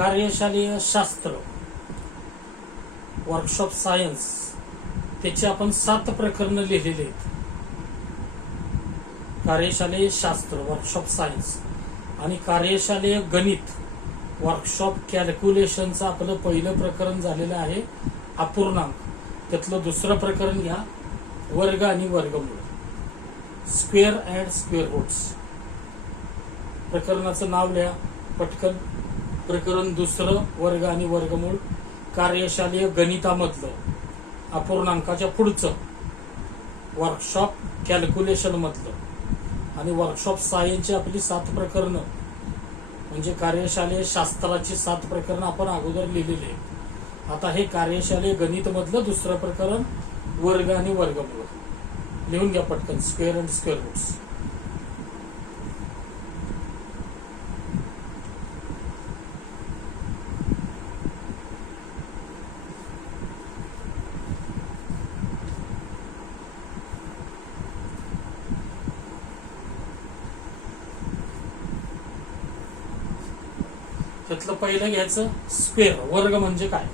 कार्यशालेय शास्त्र workshop science त्याचे आपण 7 प्रकरणं लिहिलेली आहेत. कार्यशालेय शास्त्र वर्कशॉप सायन्स आणि कार्यशालेय गणित वर्कशॉप कॅल्क्युलेशनचं आपलं पहिलं प्रकरण झालेलं आहे अपूर्णांक. त्यातलं दुसरं प्रकरण घ्या वर्ग आणि वर्गमूळ, स्क्वेअर अँड स्क्वेअर रूट्स. प्रकरणाचं नाव लिहा पटकन. प्रकरण दुसरं वर्ग आणि वर्गमूळ, कार्यशालेय गणितामधलं, अपूर्णांकाच्या पुढचं, वर्कशॉप कॅल्क्युलेशन मधलं आणि वर्कशॉप सायन्सची आपली 7 प्रकरणं म्हणजे कार्यशालेय शास्त्राची 7 प्रकरणं आपण अगोदर लिहिलेली आहेत. आता हे कार्यशालेय गणित मधलं दुसरं प्रकरण वर्ग आणि वर्गमूळ लिहून घ्या पटकन. Square and square roots. त्यातलं पहिलं घ्यायचं स्क्वेअर. वर्ग म्हणजे काय?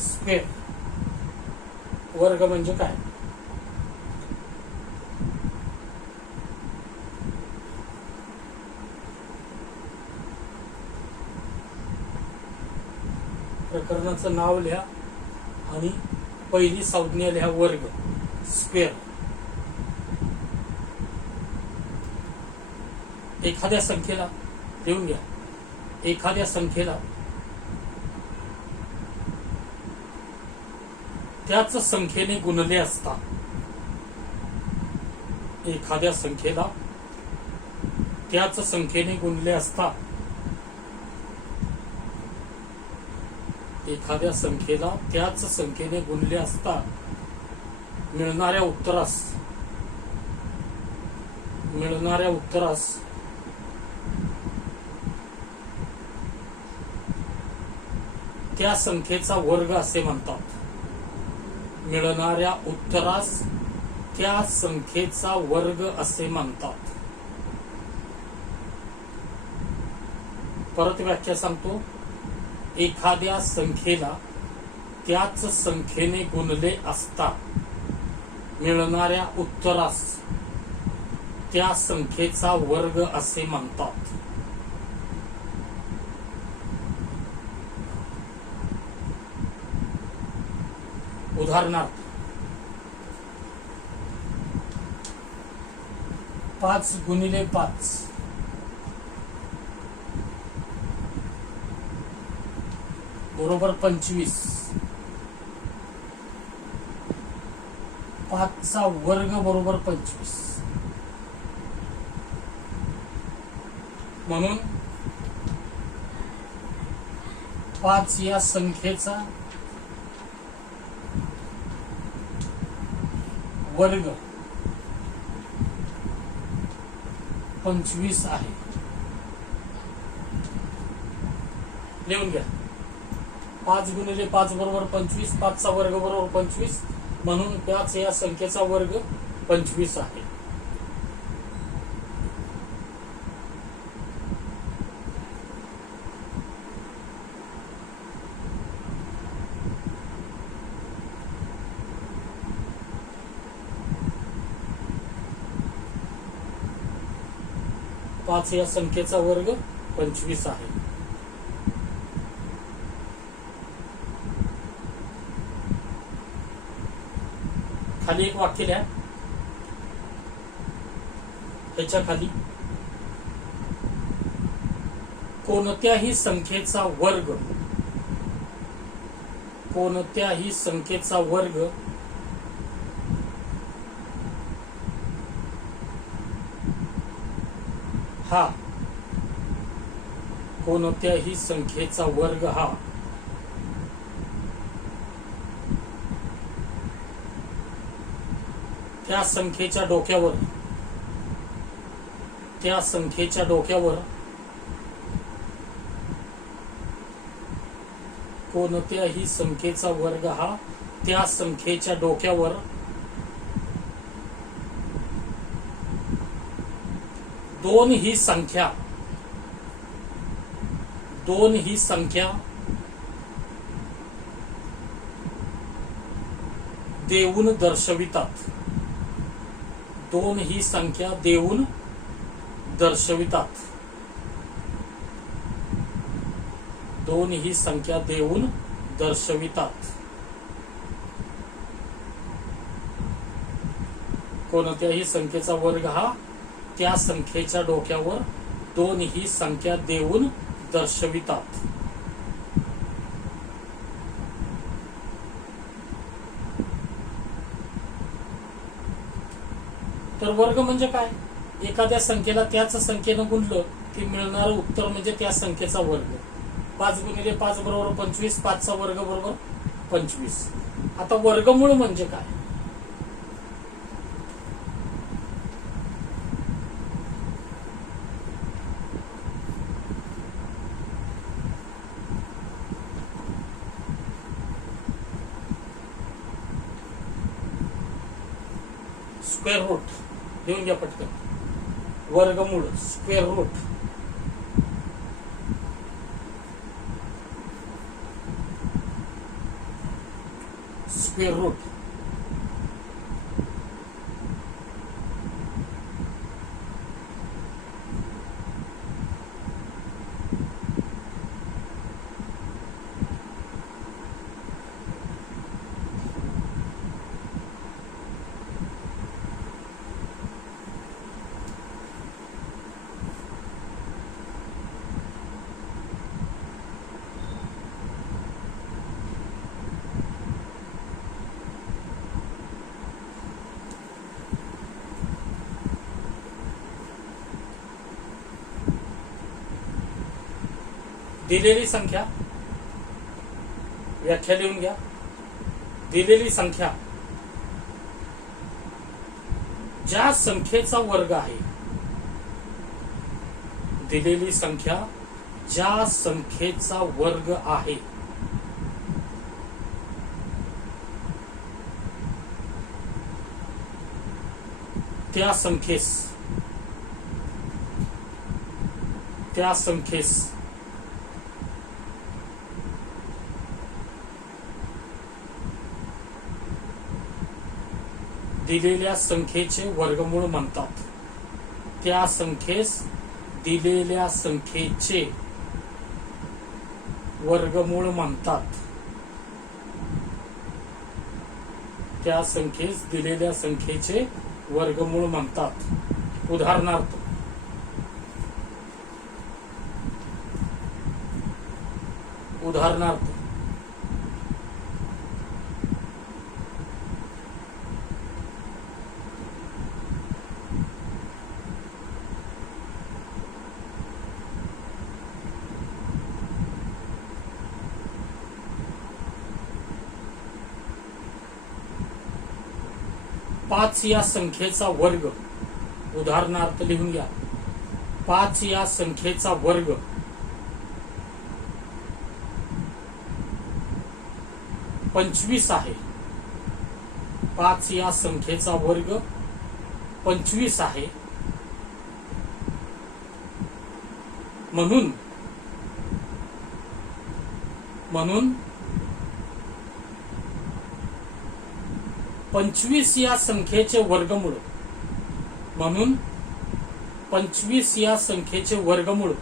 स्क्वेअर. वर्ग म्हणजे काय? प्रकरणाचं नाव लिहा आणि पहिली संज्ञा लिहा वर्ग. स्क्वेअर. एखाद्या संख्येला लिहून घ्या. एखाद्या संख्येला त्याच संख्येने गुणले असता. एखाद्या संख्येला त्याच संख्येने गुणले असता. एखाद्या संख्येला त्याच संख्येने गुणले असता मिळणाऱ्या उत्तरास त्या संख्येचा वर्ग असे म्हणतात. मिळणाऱ्या उत्तरास त्या संख्येचा वर्ग असे म्हणतात. परत व्याख्या सांगतो. एखाद्या संख्येला त्याच संख्येने गुणले असता मिळणाऱ्या उत्तरास त्या संख्येचा वर्ग असे म्हणतात. उदाहरणार्थ 5 गुणिले 5 बरोबर 25. 5 चा वर्ग बरोबर 25. म्हणून 5 या संख्येचा वर्ग 25 आहे. लिहून घ्या. 5 गुणिले 5 बरोबर 25. 5 चा वर्ग बरोबर 25. म्हणून 5 या संख्येचा वर्ग 25 आहे. पाच या संख्येचा वर्ग 25 आहे. खाली एक वाक्य लिहा. त्याच्या खाली कोणत्याही संख्येचा वर्ग हा कोणत्याही संख्येचा वर्ग हा त्या संख्येच्या डोक्यावर कोणत्याही संख्येचा वर्ग हा त्या संख्येच्या डोक्यावर दोन ही संख्या देऊन दर्शवितात. दोन ही संख्या देऊन दर्शवितात. दोन ही संख्या देऊन दर्शवितात. कोणत्याही संख्येचा वर्ग हा त्या संख्येच्या डोक्यावर दोन ही संख्या देऊन दर्शवितात. तर वर्ग म्हणजे काय? एखाद्या संख्येला त्याच संख्येनं गुणलं की मिळणारं उत्तर म्हणजे त्या संख्येचा वर्ग. 5 गुणिले 5 बरोबर 25, 5 चा वर्ग बरोबर 25. आता वर्गमूळ म्हणजे काय? स्क्वेअर रूट लिहून घ्या पटकन. वर्गमूळ स्क्वेअर रूट. स्क्वेअर रूट दिलेली संख्या, व्याख्या लिहून घ्या. दिलेली संख्या ज्या संख्येचा वर्ग आहे, दिलेली संख्या ज्या संख्येचा वर्ग आहे त्या संख्येस दिलेल्या संख्येचे वर्गमूळ म्हणतात. त्या संख्येस दिलेल्या संख्येचे वर्गमूळ म्हणतात. त्या संख्येस दिलेल्या संख्येचे वर्गमूळ म्हणतात. उदाहरणार्थ, उदाहरणार्थ 5 या संख्येचा वर्ग. उदाहरणार्थ लिहून घ्या. 5 या संख्येचा वर्ग 25 आहे. 5 या संख्येचा वर्ग 25 आहे. म्हणून 25 या संख्येचे वर्गमूळ, म्हणून 25 या संख्येचे वर्गमूळ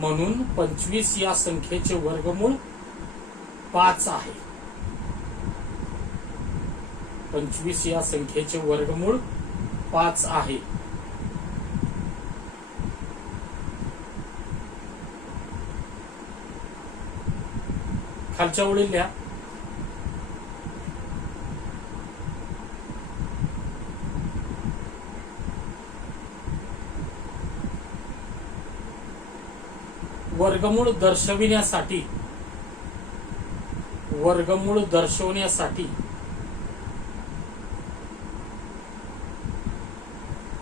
म्हणून 25 या संख्येचे वर्गमूळ 5 आहे. 25 या संख्येचे वर्गमूळ 5 आहे. खालच्या ओळी लिहा. वर्गमूळ दर्शविण्यासाठी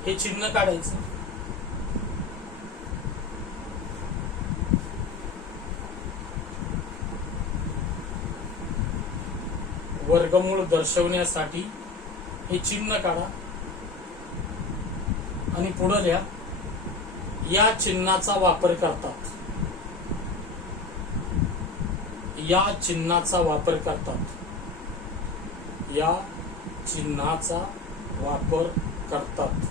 हे चिन्ह काढायचं. वर्गमूळ दर्शवण्यासाठी हे चिन्ह काढा आणि पुढे लिहा. या चिन्हाचा वापर करतात. या चिन्हाचा वापर करतात. या चिन्हाचा वापर करतात.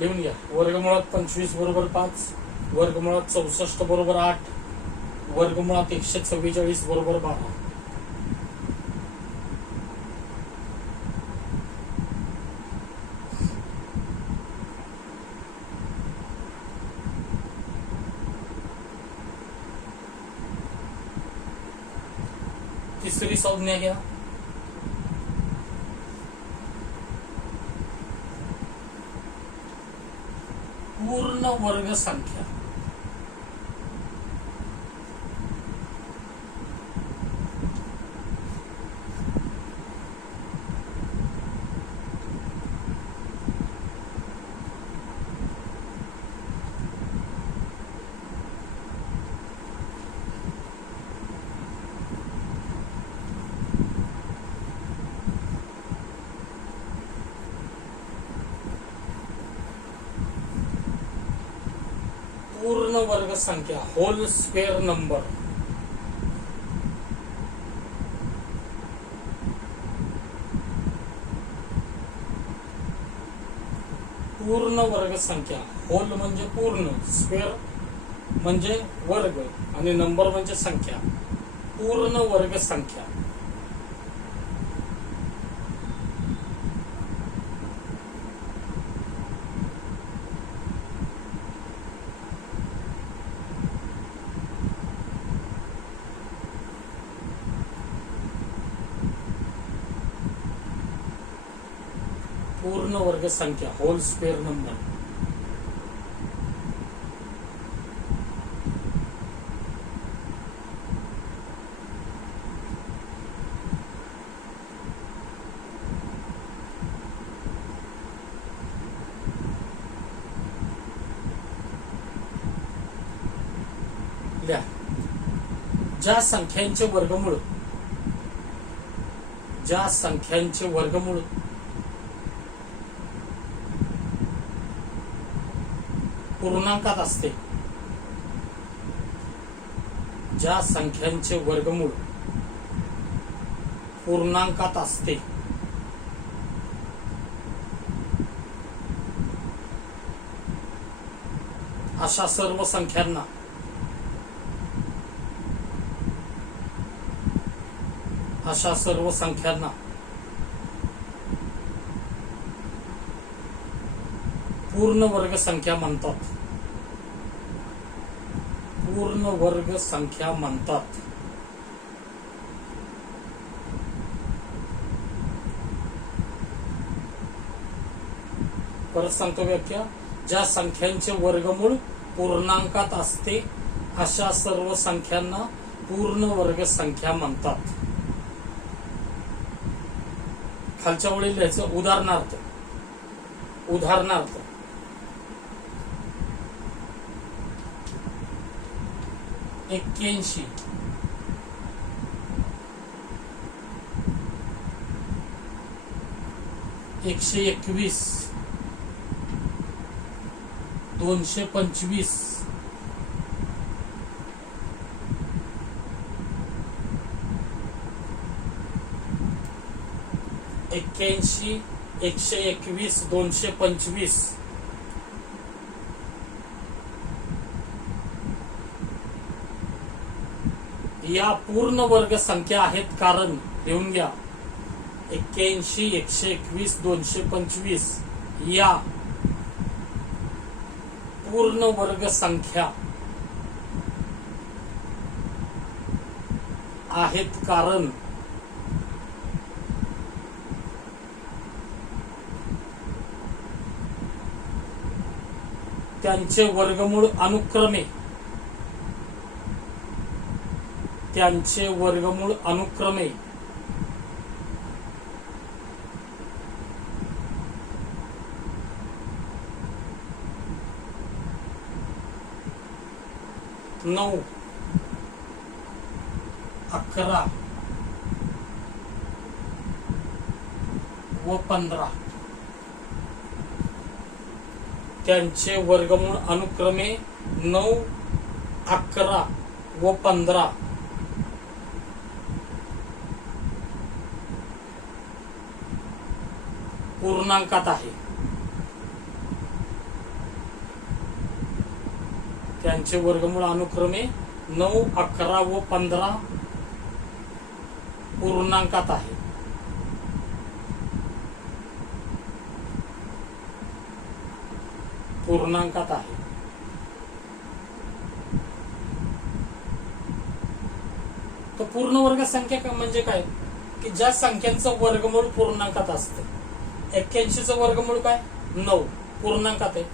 लिहून घ्या. वर्गमुळात 25 बरोबर 5, वर्गमुळात 64 बरोबर 8, वर्गमुळात 144 बरोबर 12. तिसरी संज्ञा घ्या. पूर्ण वर्ग संख्या. पूर्ण वर्ग संख्या, होल स्क्वेअर नंबर. पूर्ण वर्ग संख्या. होल म्हणजे पूर्ण, स्क्वेअर म्हणजे वर्ग आणि नंबर म्हणजे संख्या. पूर्ण वर्ग संख्या. पूर्ण वर्ग संख्या, होल स्क्वेअर नंबर. लिहा. ज्या संख्यांचे वर्गमूळ पूर्णांकात असते. ज्या संख्यांचे वर्गमूळ पूर्णांकात असते अशा सर्व संख्यांना पूर्ण वर्ग संख्या म्हणतात. पूर्ण वर्ग संख्या म्हणतात. परत सांगतो व्याख्या. ज्या संख्यांचे वर्गमूळ पूर्णांकात असते अशा सर्व संख्यांना पूर्ण वर्ग संख्या म्हणतात. खालच्या वळी लिहायचं. उदाहरणार्थ 81, 121, 225, 81, 121, 225 या पूर्ण वर्ग संख्या आहेत, कारण लिहून घ्या 81, 121, 225 या पूर्ण वर्ग संख्या आहेत, कारण त्यांचे वर्गमूळ अनुक्रमे 9, 11 व 15 त्यांचे वर्गमूळ अनुक्रमे 9, 11 व 15 पूर्णांकात आहे. त्यांचे वर्गमूळ अनुक्रमे 9, 11 व 15 पूर्णांकात आहे. पूर्णांकात आहे. तर पूर्ण वर्ग संख्या म्हणजे काय, की ज्या संख्यांचं वर्गमूळ पूर्णांकात असतं. 81चं वर्गमूळ काय 9 पूर्णांकात आहे.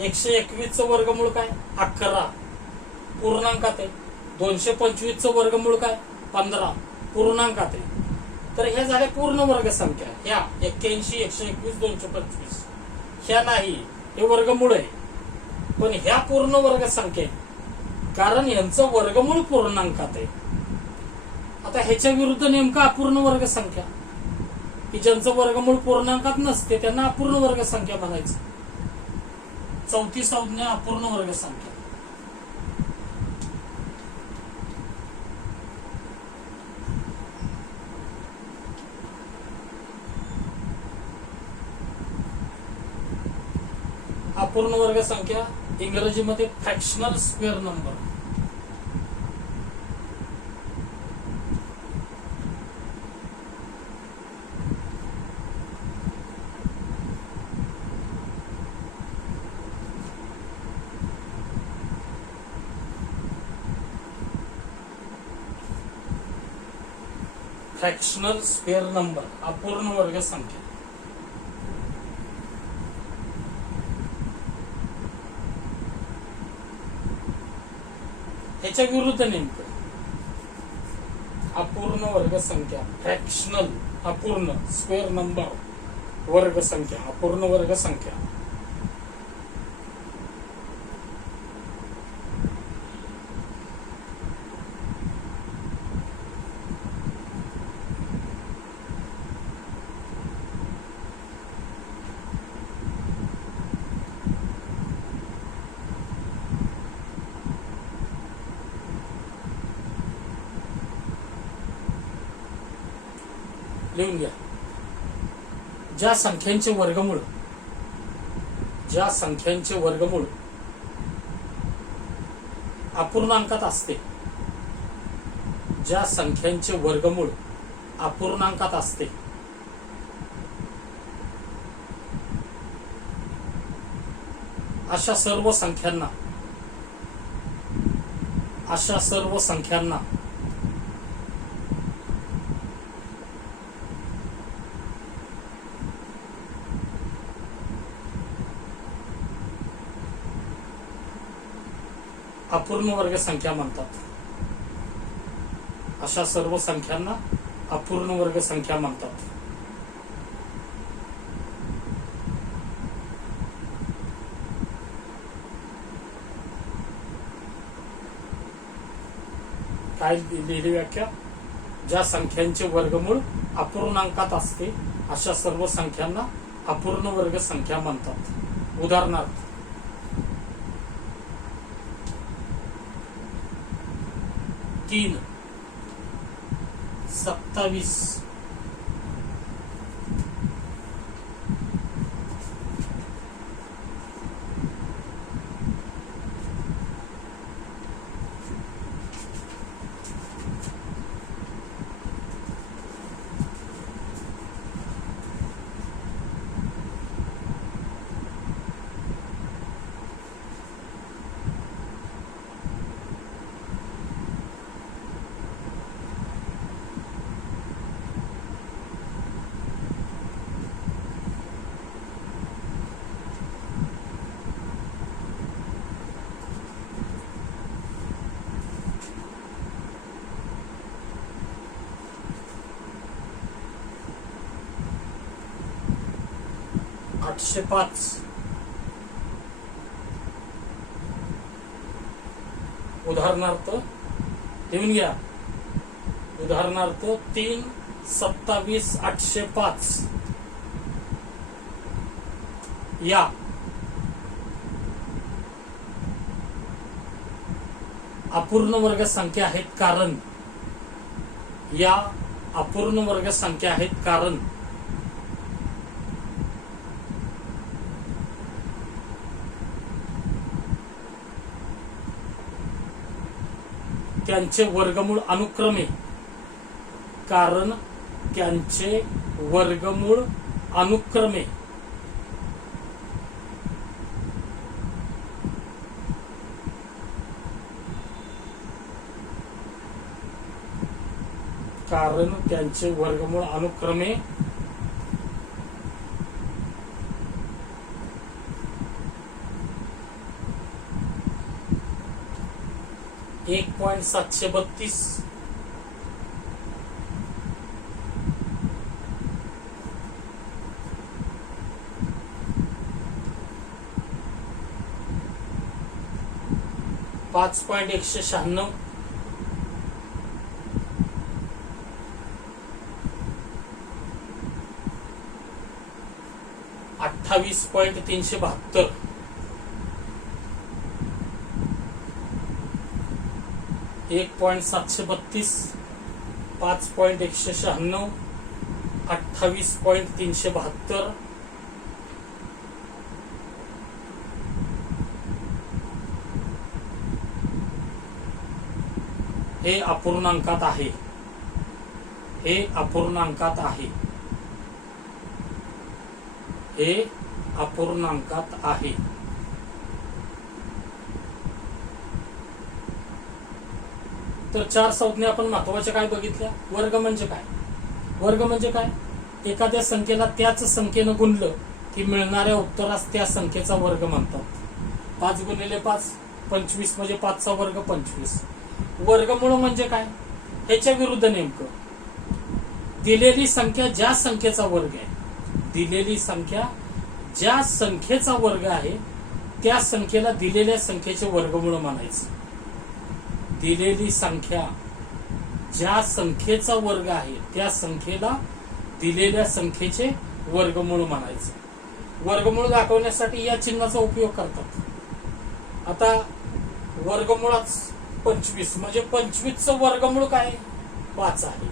121चं वर्गमूळ काय 11 पूर्णांकात आहे. 225चं वर्गमूळ काय 15 पूर्णांकात आहे. तर ह्या झाल्या पूर्ण वर्ग संख्या. ह्या 81, 121, 225 ह्या नाही, हे वर्गमूळ आहे. पण ह्या पूर्ण वर्ग संख्या आहे, कारण यांचं वर्गमूळ पूर्णांकात आहे. आता ह्याच्या विरुद्ध नेमका अपूर्ण वर्ग संख्या, की ज्यांचं वर्गमूळ पूर्णांकात नसते त्यांना अपूर्ण वर्ग संख्या म्हणायचं. चौथी संज्ञा अपूर्ण वर्ग संख्या. अपूर्ण वर्ग संख्या इंग्रजीमध्ये fractional square number. Fractional square number अपूर्ण वर्ग संख्या. ह्याच्या विरुद्ध नेमकं अपूर्ण वर्ग संख्या. फ्रॅक्शनल अपूर्ण, स्क्वेअर नंबर वर्ग संख्या, अपूर्ण वर्ग संख्या. लिहून घ्या. ज्या संख्यांचे वर्गमूळ अपूर्णांकात असते, ज्या संख्यांचे वर्गमूळ अपूर्णांकात असते अशा सर्व संख्यांना अपूर्ण वर्ग संख्या म्हणतात. अशा सर्व संख्यांना अपूर्ण वर्ग संख्या म्हणतात. काय लिहिली व्याख्या? ज्या संख्यांचे वर्गमूळ अपूर्णांकात असते अशा सर्व संख्यांना अपूर्ण वर्ग संख्या म्हणतात. उदाहरणार्थ 3, 27, 805 उदाहरणार्थ लिहून घ्या. उदाहरणार्थ 3, 27, 805 या अपूर्ण वर्ग संख्या आहेत, कारण या अपूर्ण वर्ग संख्या आहेत कारण त्यांचे वर्गमूळ अनुक्रमे कारण त्यांचे वर्गमूळ अनुक्रमे कारण त्यांचे वर्गमूळ अनुक्रमे 1.732 5.196 28.372 1.732 5.196 28.372 हे अपूर्णांकात आहे. हे अपूर्णांकात आहे. हे अपूर्णांकात आहे. तर 4 संज्ञा आपण महत्वाच्या काय बघितल्या. वर्ग म्हणजे काय. वर्ग म्हणजे काय, एखाद्या संख्येला त्याच संख्येनं गुणलं की मिळणाऱ्या उत्तरास त्या संख्येचा वर्ग म्हणतात. 5 गुणिले 5 25 म्हणजे 5चा वर्ग 25. वर्गमूळ म्हणजे काय, ह्याच्या विरुद्ध नेमकं दिलेली संख्या ज्या संख्येचा वर्ग आहे, दिलेली संख्या ज्या संख्येचा वर्ग आहे त्या संख्येला दिलेल्या संख्येचे वर्गमूळ म्हणायचं. दिलेली संख्या ज्या संख्येचा वर्ग आहे त्या संख्येला दिलेल्या संख्येचे वर्गमूळ म्हणायचं. वर्गमूळ दाखवण्यासाठी या चिन्हाचा उपयोग करतात. आता वर्गमूळात 25 म्हणजे 25चं वर्गमूळ काय 5 आहे.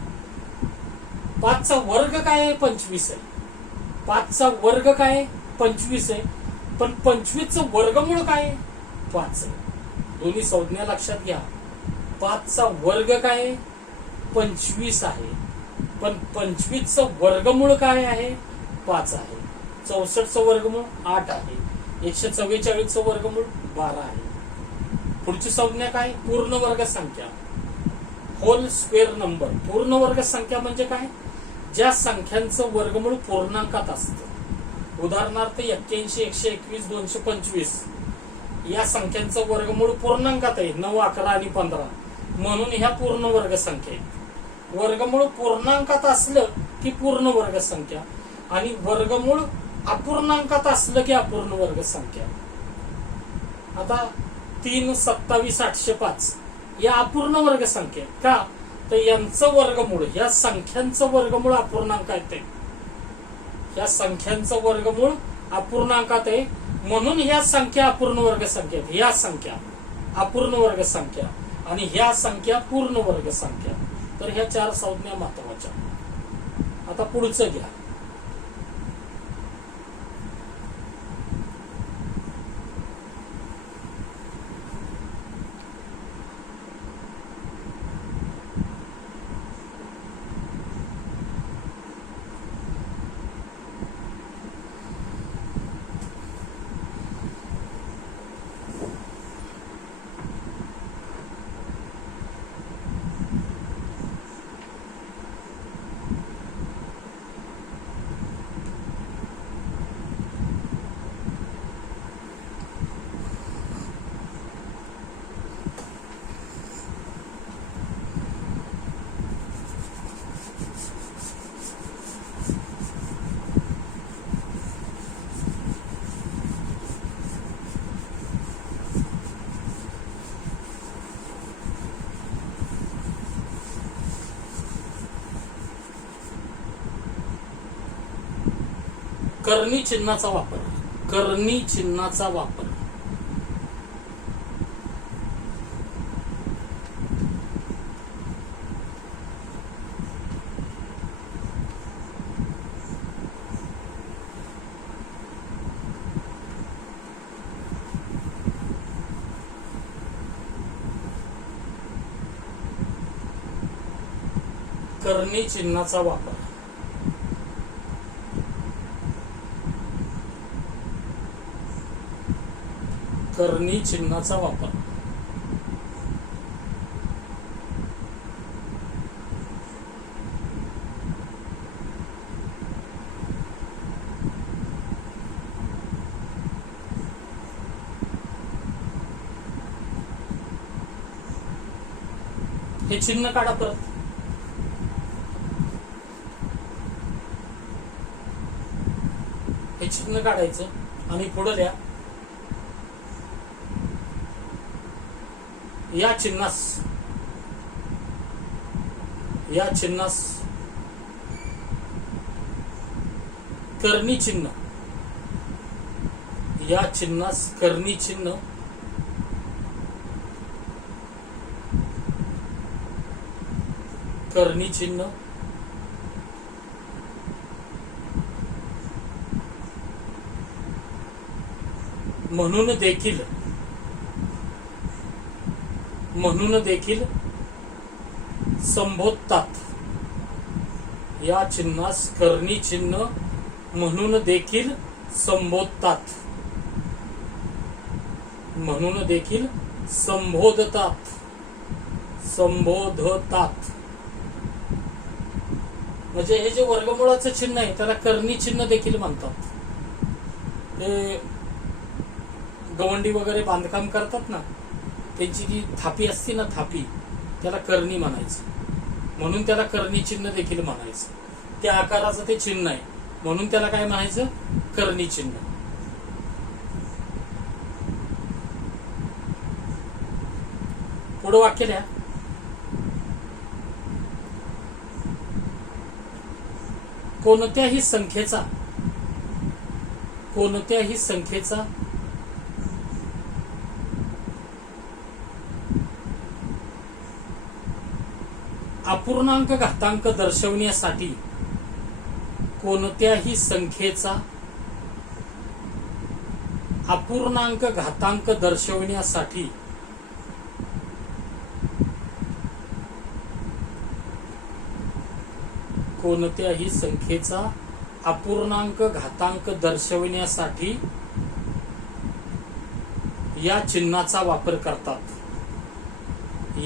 5चा वर्ग काय आहे 25 आहे. 5चा वर्ग काय 25 आहे. पण 25चं वर्गमूळ काय 5 आहे. दोन्ही संज्ञा लक्षात घ्या. 5चा वर्ग काय 25 आहे, पण 25चं वर्गमूळ काय आहे 5 आहे. 64चं वर्गमूळ 8 आहे. 144चं वर्गमूळ 12 आहे. पुढची संज्ञा काय, पूर्ण वर्ग संख्या, होल स्क्वेअर नंबर. पूर्ण वर्ग संख्या म्हणजे काय, ज्या संख्यांचं वर्गमूळ पूर्णांकात असतं. उदाहरणार्थ 81, 121, 225 या संख्यांचं वर्गमूळ पूर्णांकात आहे. 9, 11 आणि 15 म्हणून ह्या पूर्ण वर्ग संख्या आहेत. वर्गमूळ पूर्णांकात असलं की पूर्ण वर्ग संख्या, आणि वर्गमूळ अपूर्णांकात असलं की अपूर्ण वर्ग संख्या. आता 3, 27, 805 या अपूर्ण वर्ग संख्या आहेत. का तर यांचं वर्गमूळ, या संख्यांचं वर्गमूळ अपूर्णांक आहे. या संख्यांचं वर्गमूळ अपूर्णांकात आहे म्हणून ह्या संख्या अपूर्ण वर्ग संख्या आहेत. या संख्या अपूर्ण वर्ग संख्या आणि ह्या संख्या पूर्ण वर्ग संख्या. तर ह्या 4 संज्ञा महत्वाच्या. आता पुढचं घ्या. करणी चिन्हाचा वापर. करणी चिन्हाचा वापर. करणी चिन्हाचा वापर. करणी चिन्हाचा वापर. हे चिन्ह काढा परत. हे चिन्ह काढायचं आणि पुढे द्या. या चिन्हास करणी चिन्ह. या चिन्हास करणी चिन्ह. करणी चिन्ह. म्हणून देखील संबोधतात. या चिन्हास करणी चिन्ह म्हणून देखील संबोधतात. म्हणून देखील संबोधतात. म्हणजे हे जे वर्गमुळाचं चिन्ह आहे त्याला करणी चिन्ह देखील म्हणतात. ते गवंडी वगैरे बांधकाम करतात ना, त्यांची जी थापी असते ना, थापी, त्याला करणी म्हणायचं. म्हणून त्याला करणी चिन्ह देखील म्हणायचं. त्या आकाराचं ते चिन्ह आहे म्हणून त्याला काय म्हणायचं? करणी चिन्ह. पुढे वाक्य द्या. कोणत्याही संख्येचा अपूर्णांक घातांक दर्शवण्यासाठी. कोणत्याही संख्येचा अपूर्णांक घातांक दर्शवण्यासाठी कोणत्याही संख्येचा अपूर्णांक घातांक दर्शवण्यासाठी या चिन्हाचा वापर करतात.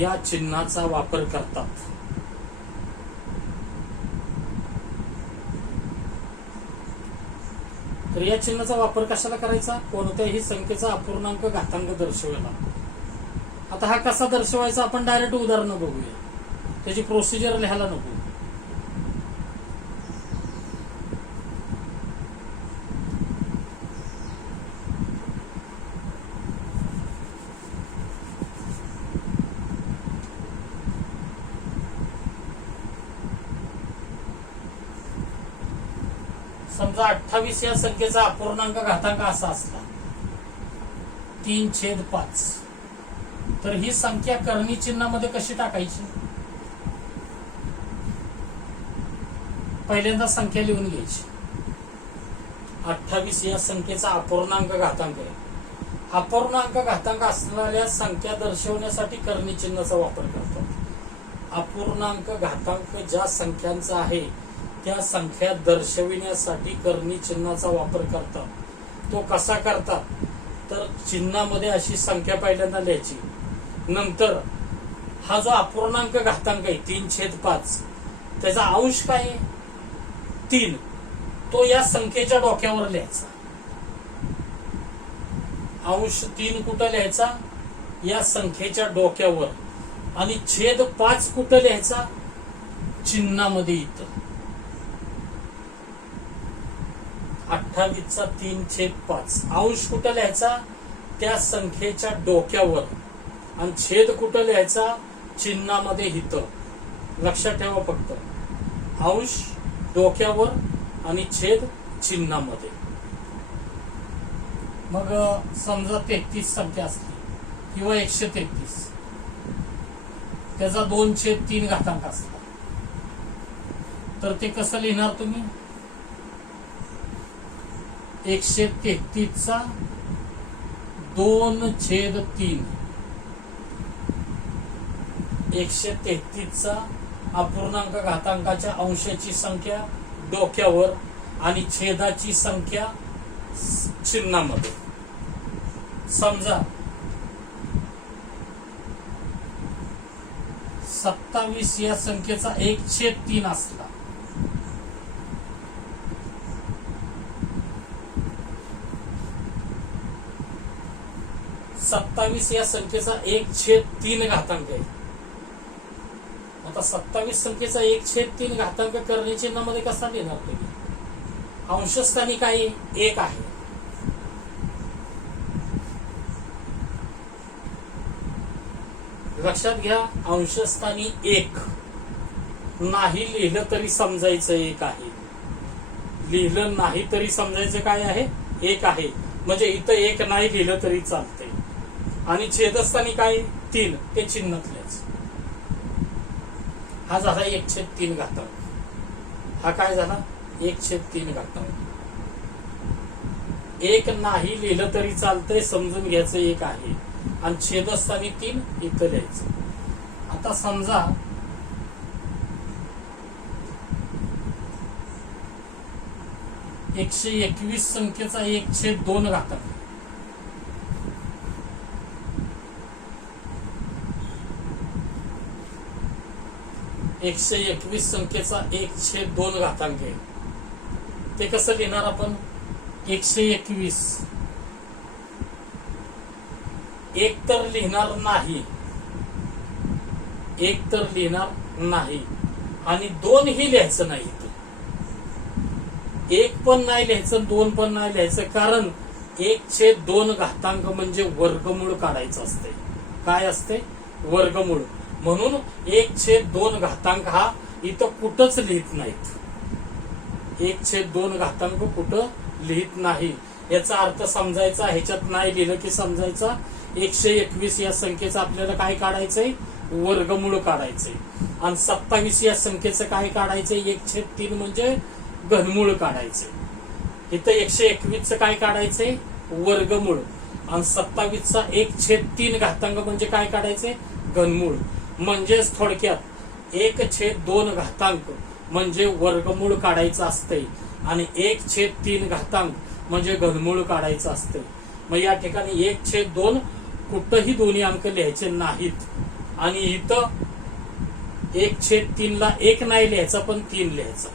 या चिन्हाचा वापर करतात. तर या चिन्हाचा वापर कशाला करायचा? कोणत्याही संख्येचा अपूर्णांक घातांक दर्शवायला. आता हा कसा दर्शवायचा आपण डायरेक्ट उदाहरण बघूया. त्याची प्रोसिजर लिहायला नको. समजा 28 या संख्येचा अपूर्णांक घातांक असा असला 3/5, तर ही संख्या करणी चिन्हामध्ये कशी टाकायची? पहिल्यांदा संख्या लिहून घ्यायची. 28 या संख्येचा अपूर्णांक घातांक आहे. अपूर्णांक घातांक असलेल्या संख्या दर्शवण्यासाठी करणी चिन्हाचा वापर करतात. अपूर्णांक घातांक ज्या संख्यांचा आहे त्या संख्या दर्शविण्यासाठी करणी चिन्हाचा वापर करतात. तो कसा करतात? तर चिन्हामध्ये अशी संख्या पहिल्यांदा लिहायची. नंतर हा जो अपूर्णांक घातांक आहे 3/5, त्याचा अंश काय आहे? 3. तो या संख्येच्या डोक्यावर लिहायचा. अंश 3 कुठं लिहायचा? या संख्येच्या डोक्यावर. आणि छेद 5 कुठं लिहायचा? चिन्हामध्ये इथं. 28चा 3/5 अंश कुठं लिहायचा? त्या संख्येच्या डोक्यावर. आणि छेद कुठं लिहायचा? चिन्हामध्ये इथं. लक्षात ठेवा फक्त. अंश डोक्यावर आणि छेद चिन्हामध्ये. मग समजा 33 संख्या असली किंवा 133, त्याचा 2/3 घातांक असला तर ते कसं लिहिणार तुम्ही? 133 चा 2/3, 133 चा अपूर्णांक घातांकाच्या अंशाची संख्या डोक्यावर आणि छेदाची संख्या चिन्हामध्ये. समजा 27 या संख्येचा 1/3 असला, या संख्येचा 1/3 घातांक आहे. आता 27 संख्येचा 1/3 घातांक करणे चिन्हामध्ये कसा लिहिणार तुम्ही? अंशस्थानी काय 1 आहे. लक्षात घ्या, अंशस्थानी 1 नाही लिहिलं तरी समजायचं 1 आहे. लिहिलं नाही तरी समजायचं काय आहे? 1 आहे. म्हणजे इथं 1 नाही लिहिलं तरी चालतंय. आणि छेदस्थानी काय 3, ते चिन्हातलेच. हा झाला 1/3 घातांक. हा काय झाला? 1/3 घातांक. 1 नाही लिहिलं तरी चालतंय, समजून घ्यायचं 1 आहे. आणि छेदस्थानी 3 इथं लिहायचं. आता समजा एकशे 21 संख्येचा 1/2 घातांक. एकशे 21 संख्येचा 1/2 घातांक आहे. ते कसं लिहिणार आपण? 121 एक तर लिहिणार नाही, 1 तर लिहिणार नाही आणि 2 ही लिहायचं नाही. 1 पण नाही लिहायचं, 2 पण नाही लिहायचं. कारण 1/2 घातांक म्हणजे वर्गमूळ काढायचं असते. काय असते? वर्गमूळ. म्हणून 1/2 घातांक हा इथं कुठंच लिहित नाहीत. 1/2 घातांक कुठं लिहित नाही. याचा अर्थ समजायचा, ह्याच्यात नाही लिहिलं की समजायचा 121 या संख्येचं आपल्याला काय काढायचंय? वर्गमूळ काढायचंय. आणि 27 या संख्येचं काय काढायचंय? 1/3 म्हणजे घनमूळ काढायचंय. इथं 121 चं काय काढायचंय? वर्गमूळ. आणि 27 चा 1/3 घातांक म्हणजे काय काढायचंय? घनमूळ. म्हणजेच थोडक्यात 1/2 घातांक म्हणजे वर्गमूळ काढायचं असतंय आणि 1/3 घातांक म्हणजे घनमूळ काढायचं असतंय. मग या ठिकाणी 1/2 कुठंही दोन्ही अंक लिहायचे नाहीत. आणि इथं 1/3 ला 1 नाही लिहायचा, पण 3 लिहायचा.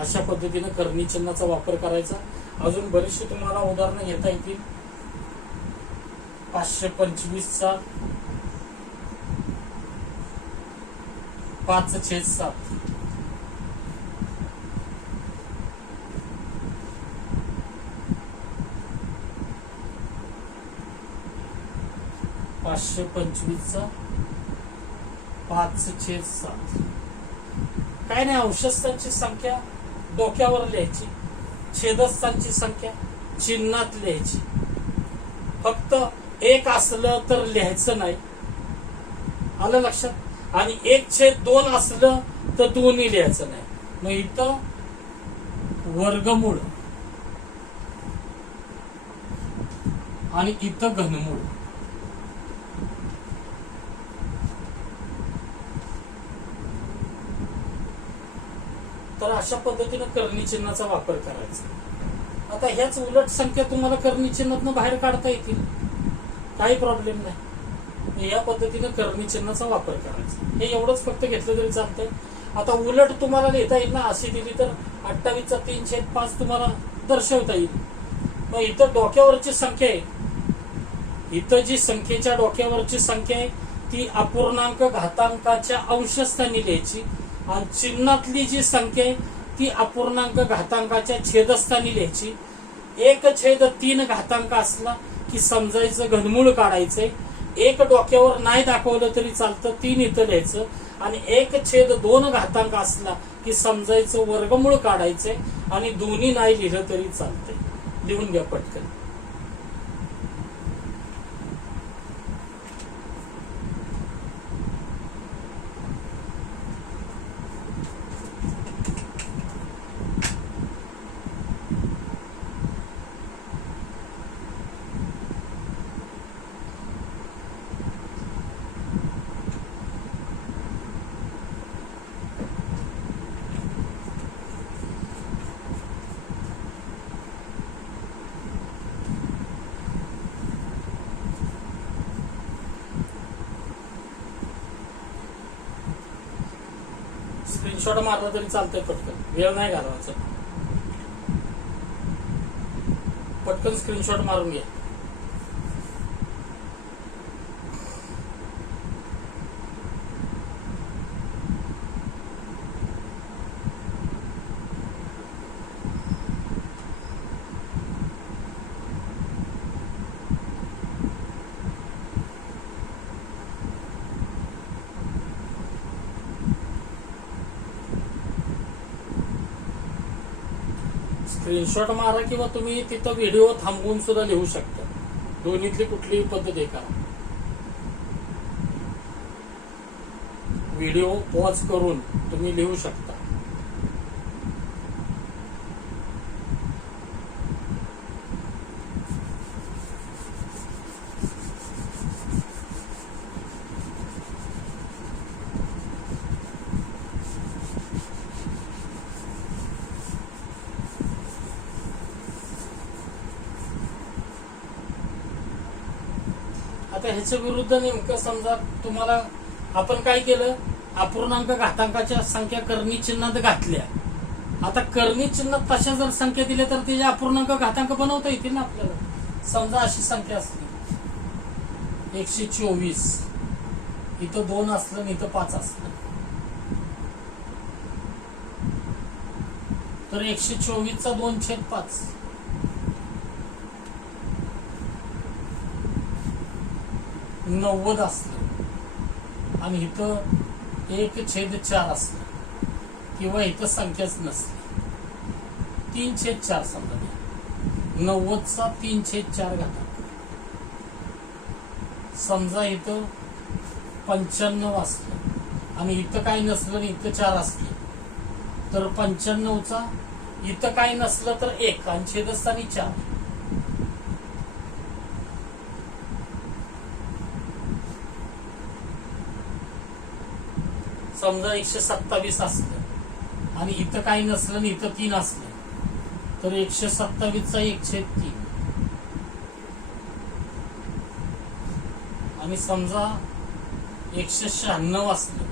अशा पद्धतीनं करणी चिन्हाचा वापर करायचा. अजून बरीचशी तुम्हाला उदाहरणं घेता येतील. 525 चा 5/7, 525 चा 5/7. काय नाही, अंशस्थांची संख्या डोक्यावर लिहायची, छेदस्थांची संख्या चिन्हात लिहायची. फक्त 1 असलं तर लिहायचं नाही. आलं लक्षात? आणि 1/2 असलं तर दोन्ही लिहायचं नाही. मग इथं वर्गमूळ आणि इथं घनमूळ. तर अशा पद्धतीनं करणी चिन्हाचा वापर करायचा. आता ह्याच उलट संख्या तुम्हाला करणी चिन्हातनं बाहेर काढता येतील, काही प्रॉब्लेम नाही. या पद्धतीनं करणी चिन्हाचा वापर करायचा. हे एवढंच फक्त घेतलं तरी चालतंय. आता उलट तुम्हाला लिहिता येईल ना, अशी दिली तर 28 चा 3/5 तुम्हाला दर्शवता येईल. मग इथं डोक्यावरची संख्या आहे, इथं जी संख्येच्या डोक्यावरची संख्या आहे ती अपूर्णांक घातांकाच्या अंशस्थानी लिहायची. आणि चिन्हातली जी संख्या आहे ती अपूर्णांक घातांकाच्या छेदस्थानी लिहायची. 1/3 घातांक असला की समजायचं घनमूळ काढायचंय. 1 डोक्यावर नाही दाखवलं तरी चालतं, 3 इथं लिहायचं. आणि 1/2 घातांक असला की समजायचं वर्गमूळ काढायचंय. आणि दोन्ही नाही लिहिलं तरी चालतंय. लिहून घ्या पटकन. स्क्रीनशॉट मारला तरी चालतंय, पटकन वेळ नाही घालवायचा, पटकन स्क्रीनशॉट मारून घ्या. स्क्रीनशॉट मारा किंवा तुम्ही तिथं व्हिडिओ थांबवून सुद्धा लिहू शकता. दोन्हीतली कुठलीही पद्धत आहे का. व्हिडिओ पॉज करून तुम्ही लिहू शकता. आता ह्याच्या विरुद्ध नेमकं समजा तुम्हाला आपण काय केलं, अपूर्णांक घातांकाच्या संख्या कर्णी चिन्हात घातल्या. आता कर्णी चिन्हात तशा जर संख्या दिल्या तर त्याच्या अपूर्णांक घातांक बनवता येतील ना आपल्याला. समजा अशी संख्या असली 124, इथं 2 असलं आणि इथं 5 असलं, तर 124 चा 2/5 90 असलं आणि इथं 1/4 असलं किंवा इथं संख्याच नसली 3/4 समजा. 90 चा 3/4 घातांक समजा इथं 95 असलं आणि इथं काही नसलं आणि इथं 4 असलं तर 95 चा इथं काही नसलं तर 1 आणि छेदस्थानी 4. समजा 127 असलं आणि इथं काही नसलं आणि इथं 3 असलं तर 127 चा 1/3. आणि समजा 196 असलं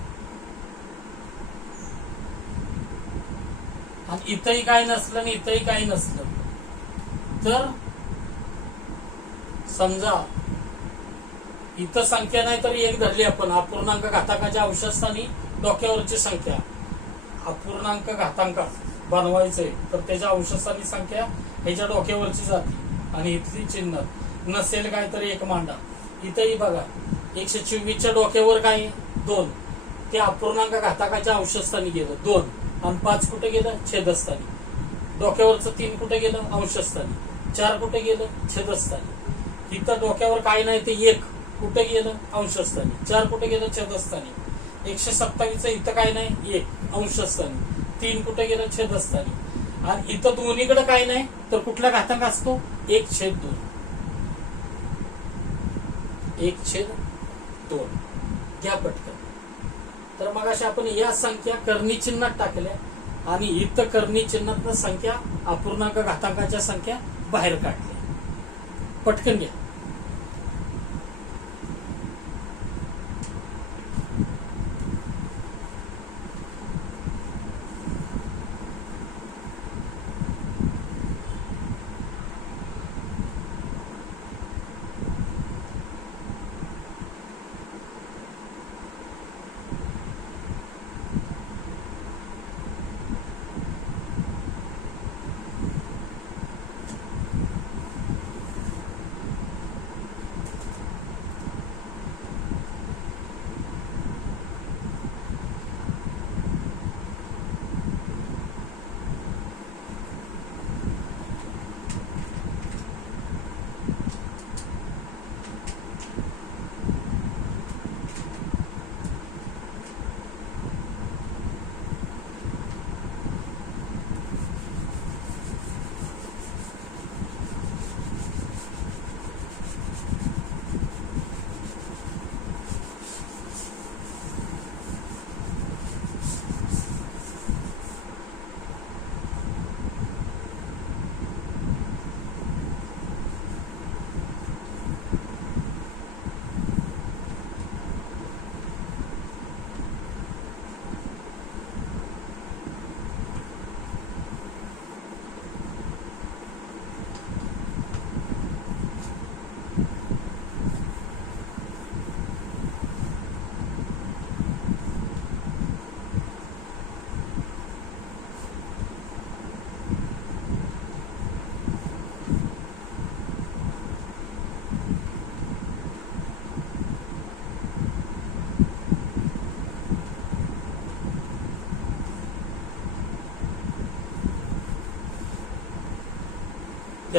आणि इथंही काही नसलं आणि इथंही काही नसलं तर समजा इथं संख्या नाही तर 1 धरली आपण. अपूर्णांक घातांकाच्या अवशस्थानी डोक्यावरची संख्या. अपूर्णांक घातांक बनवायचंय तर त्याच्या अंशस्थानी संख्या ह्याच्या डोक्यावरची जाते आणि इथली चिन्ह नसेल काय तर 1 मांडा. इथंही बघा 124च्या डोक्यावर काय 2, ते अपूर्णांक घातांकाच्या अंशस्थानी गेलं 2 आणि 5 कुठे गेलं छेदस्थानी. डोक्यावरचं 3 कुठे गेलं अंशस्थानी. 4 कुठे गेलं छेदस्थानी. इथं डोक्यावर काय नाही ते 1 कुठे गेलं अंशस्थानी. 4 कुठे गेलं छेदस्थानी. 127 इथं काय नाही 1 अंशस्थानी. 3 कुठे गेलं छेदस्थानी. आणि इथं दोन्हीकडे काय नाही तर कुठला घातांक असतो 1/2. 1/2 घ्या पटकन. तर मग अशा आपण या संख्या कर्णी चिन्हात टाकल्या आणि इथं कर्णी चिन्हात संख्या अपूर्णांक घातांकाच्या संख्या बाहेर काढल्या. पटकन घ्या.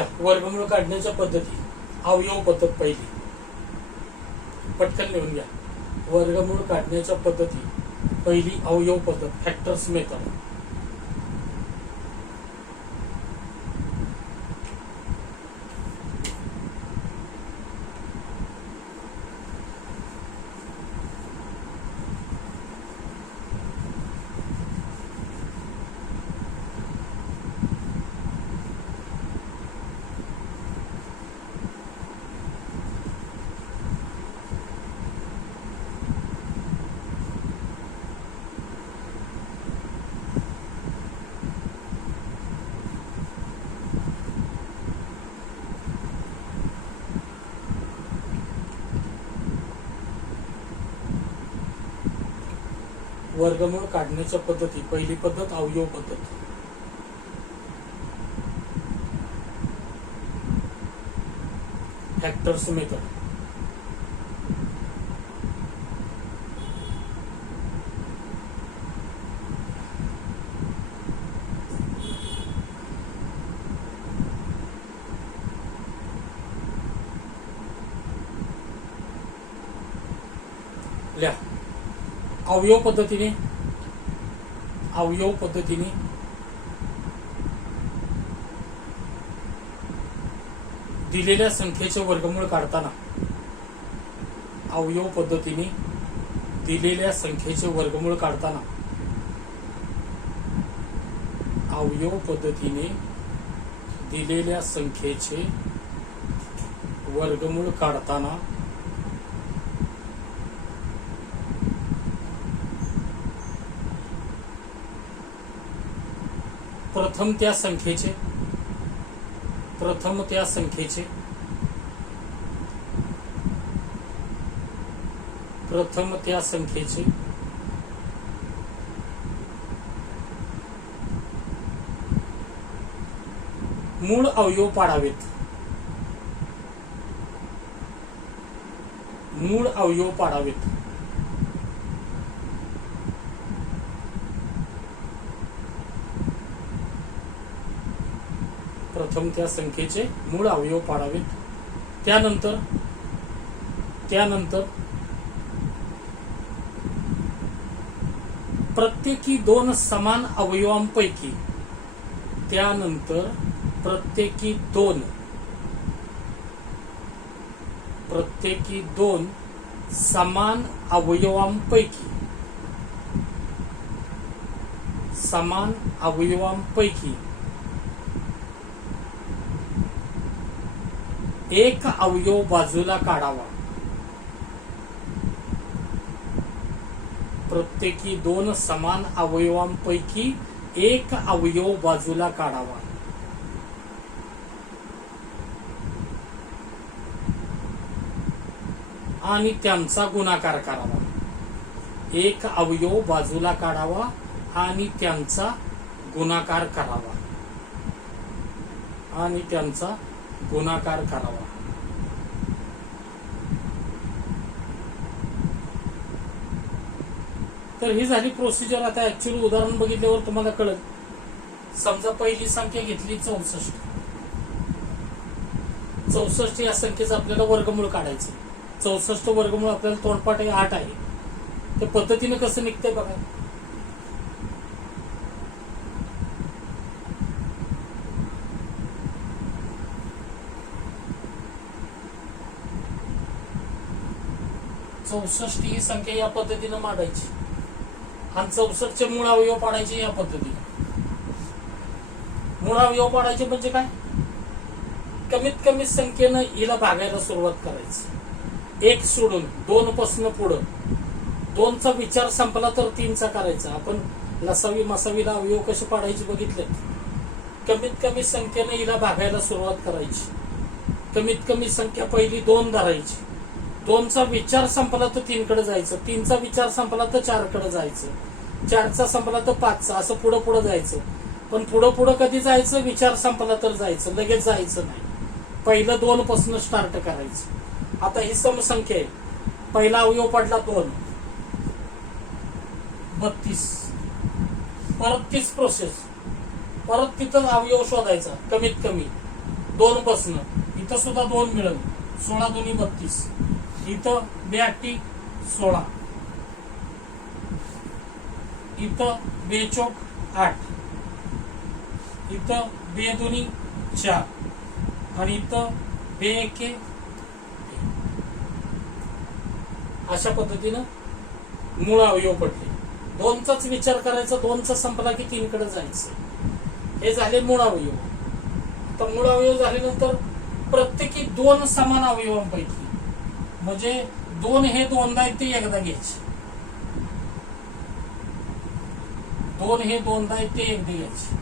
घ्या वर्गमूळ काढण्याच्या पद्धती. अवयव पद्धत पहिली, पटकन लिहून घ्या. वर्गमूळ काढण्याच्या पद्धती पहिली अवयव पद्धत, फॅक्टर्स मेथड. वर्गमूळ काढण्याच्या पद्धती पहिली पद्धत अवयव पद्धत. Factors method. लिहा. अवयव पद्धतीने दिलेल्या संख्येचे वर्गमूळ काढताना अवयव पद्धतीने दिलेल्या संख्येचे वर्गमूळ काढताना अवयव पद्धतीने दिलेल्या संख्येचे वर्गमूळ काढताना प्रथम त्या संख्येचे मूळ अवयव पाडावेत. प्रथम त्या संख्येचे मूळ अवयव पाडावेत. त्यानंतर प्रत्येकी दोन समान अवयवांपैकी समान अवयवांपैकी एक अवयव बाजूला काढावा. प्रत्येकी दोन समान अवयवांपैकी एक अवयव बाजूला काढावा. आणि त्यांचा गुणाकार करावा. एक अवयव बाजूला काढावा आणि त्यांचा गुणाकार करावा. तर ही झाली प्रोसिजर. आता ऍक्च्युअली उदाहरण बघितल्यावर तुम्हाला कळेल. समजा पहिली संख्या घेतली 64 या संख्येचं आपल्याला वर्गमूळ काढायचं. 64 वर्गमूळ आपल्याला तोंडपाठ 8 आहे. त्या पद्धतीने कसं निघतंय बघा. चौसष्ट ही संख्या या पद्धतीने मांडायची आणि 64चे मूळ अवयव पाडायचे या पद्धतीने. मूळ अवयव पाडायचे म्हणजे काय, कमीत कमी संख्येनं हिला भागायला सुरुवात करायची. 1 सोडून 2 पासून पुढं 2चा विचार संपला तर 3चा करायचा. आपण लसावी मसावीला अवयव कसे पाडायचे बघितले. कमीत कमी संख्येनं हिला भागायला सुरुवात करायची. कमीत कमी संख्या पहिली 2 धरायची. 2चा विचार संपला तर 3 कडे जायचं. 3चा विचार संपला तर 4 कडे जायचं. 4चा संपला तर 5चा, असं पुढं पुढं जायचं. पण पुढं कधी जायचं, विचार संपला तर जायचं, लगेच जायचं नाही. पहिलं 2 पासून स्टार्ट करायचं. आता ही समसंख्या आहे. पहिला अवयव पडला 2, 32. परत तीच प्रोसेस. परत तिथं अवयव शोधायचा कमीत कमी. 2 पासन इथं सुद्धा 2 मिळेल. 16 दोन्ही 32. इथं 2 16. इथं 2 चौक 8. इथं 2 दोन्ही 4 आणि इथं 2 एके. अशा पद्धतीनं मूळ अवयव पडले. 2चाच विचार करायचा. 2चा संपला की 3 कडे जायचं. हे झाले मूळ अवयव. आता मूळ अवयव झाल्यानंतर प्रत्येकी 2 समान अवयवांपैकी म्हणजे 2 हे 2दा आहेत ते एकदा घ्यायचे. 2 हे 2दा आहेत ते एकदा घ्यायचे.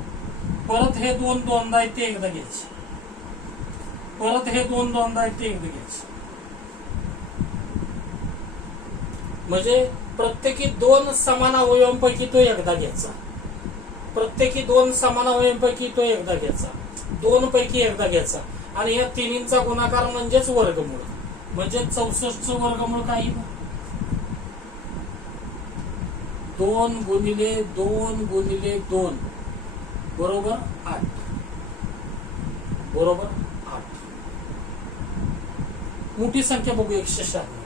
परत हे 2 2दा आहेत ते एकदा घ्यायचे. परत हे 2 2दा आहेत ते एकदा घ्यायचे. म्हणजे प्रत्येकी 2 समान अवयवांपैकी तो एकदा घ्यायचा. प्रत्येकी 2 समान अवयवांपैकी तो एकदा घ्यायचा. 2 पैकी एकदा घ्यायचा. आणि या तिन्हींचा गुणाकार म्हणजेच वर्गमूळ. म्हणजे 64चं वर्गमूळ काही 2 गुणिले 2 गुणिले 2 बरोबर 8. बरोबर 8. मोठी संख्या बघू 196.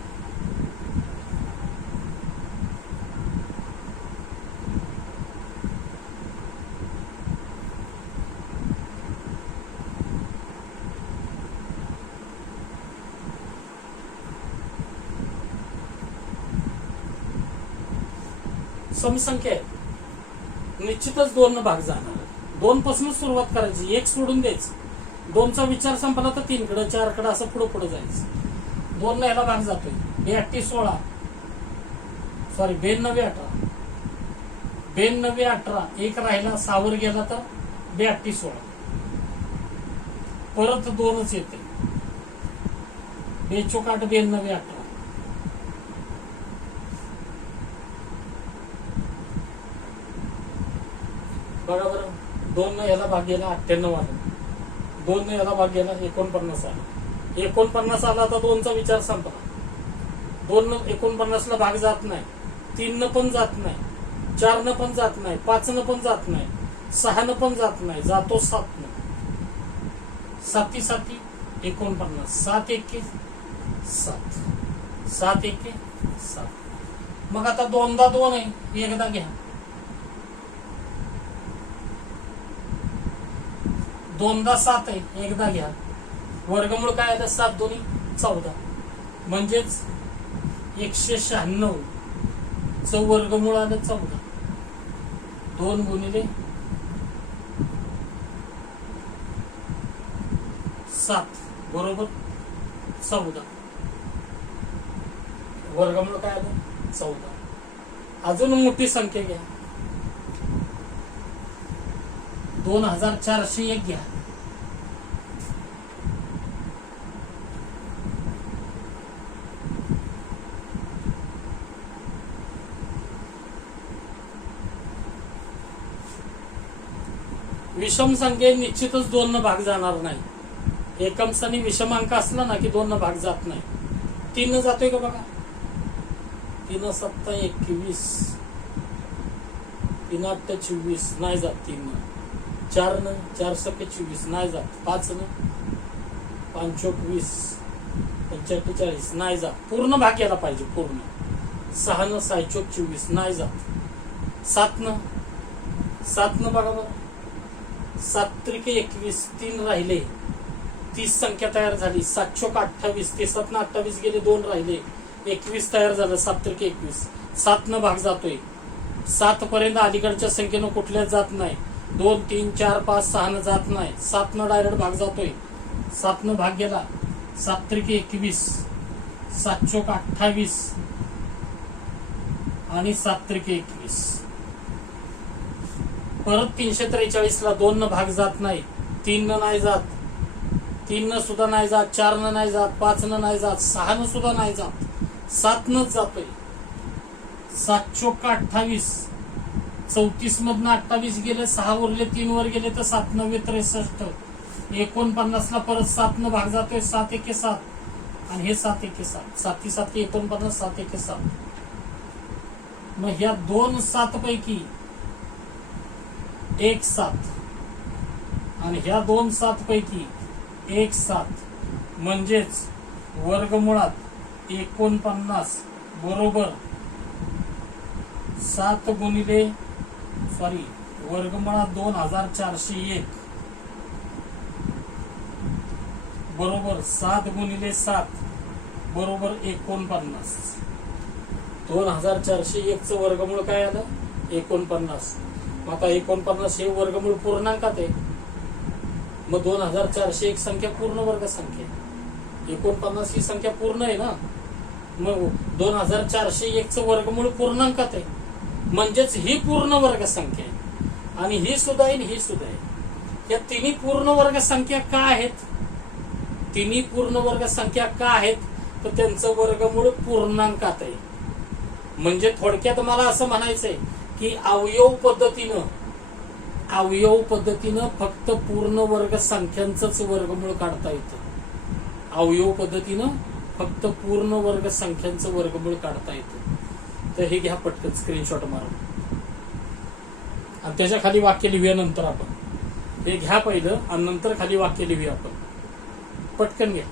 समसंख्या आहे. निश्चितच 2 भाग जाणार. 2 पासून सुरुवात करायची. 1 सोडून द्यायचं. 2चा विचार संपला तर 3 कडे 4 कडे असं पुढे पुढे जायचं. 2 ला ह्याला भाग जातोय. 82 16. सॉरी 92 18. 92 18. 1 राहिला 6 वर गेला तर 82 16. परत 2च येते. 2 चौक 8 92 18. बरोबर. 2 न याला भाग गेला 98 आला. 2 न याला भाग गेला 49 आला. 49 आला तर 2चा विचार संपला. 2 न 49 ला भाग जात नाही. 3 न पण जात नाही. 4 न पण जात नाही. 5 न पण जात नाही. 6 न पण जात नाही. जातो 7 न. 7 7 49. 7 1 7. 7 1 7. मग आता 2दा 2 आहे. एकदा घ्या. 2दा 7 आहे. एकदा घ्या. वर्गमूळ काय आलं 7 दोन्ही 14. म्हणजेच 196 चं वर्गमूळ आलं 14. 2 गुणिले 7 बरोबर 14. वर्गमूळ काय आलं 14. अजून मोठी संख्या घ्या. 2401 घ्या. विषम संख्ये निश्चितच 2 न भाग जाणार नाही. एकम स्थानी विषम अंक असला ना की 2 न भाग जात नाही. 3 न जातोय का बघा. 3 7 21. 3 8 24 नाही जात. 3 न. 4 न 4 7 24 नाही जात. 5 न 5 चौक 20 75 40 नाही जात. पूर्ण भाग यायला पाहिजे पूर्ण. 6 न 6 चौक 24 नाही जात. 7 न बघा बरं. 7 त्रिके 21. 3 राहिले. 30 संख्या तयार झाली. 7 चौक 28. ते 7 न 28 गेले. 2 राहिले. 21 तयार झालं. 7 त्रिके 21. 7 न भाग जातोय. 7 पर्यंत अलीकडच्या संख्येनं कुठल्याच जात नाही. 2 3 4 5 6 न जात नाही. 7 न डायरेक्ट भाग जातोय. 7 न भाग गेला. 7 त्रिके 21. 7 चौक 28 आणि 7 त्रिके 21. परत 343 ला 2 न भाग जात नाही. 3 न नाही जात. 3 न सुद्धा नाही जात. 4 न नाही जात. 5 न नाही जात. 6 न सुद्धा नाही जात. 7 नच जातोय. 7 चौक 28. 34 मधनं 28 गेले. 6 उरले. 3 वर गेले तर 7 9 63. 49 ला परत 7 न भाग जातोय. 7 1 7 आणि हे 7 1 7. 7 7 49. 7 1 7. मग ह्या 2 7 पैकी 1 7 आणि ह्या 2 7 पैकी 1/7 म्हणजेच वर्गमुळात 49 बरोबर 7 गुणिले वर्गमुळात 2401 बरोबर 7 गुणिले 7 बरोबर 49. 2401 चं वर्गमूळ काय आलं? 49. आता 49 हे वर्गमूळ पूर्णांकात आहे, मग 2401 संख्या पूर्ण वर्ग संख्या. 49 ही संख्या पूर्ण आहे ना, मग 2401 चं वर्गमूळ पूर्णांकात आहे, म्हणजेच ही पूर्ण वर्ग संख्या आहे. आणि ही सुद्धा आहे, ही सुद्धा आहे. या तिन्ही पूर्ण वर्ग संख्या का आहेत? तिन्ही पूर्ण वर्ग संख्या का आहेत? तर त्यांचं वर्गमूळ पूर्णांकात आहे. म्हणजे थोडक्यात मला असं म्हणायचंय की अवयव पद्धतीनं फक्त पूर्ण वर्ग संख्यांचंच वर्गमूळ काढता येतं. अवयव पद्धतीनं फक्त पूर्ण वर्ग संख्यांचं वर्गमूळ काढता येतं. तर हे घ्या पटकन स्क्रीनशॉट मारून, आणि त्याच्या खाली वाक्य लिहूया. नंतर आपण हे घ्या पहिलं आणि नंतर खाली वाक्य लिहूया आपण. पटकन घ्या.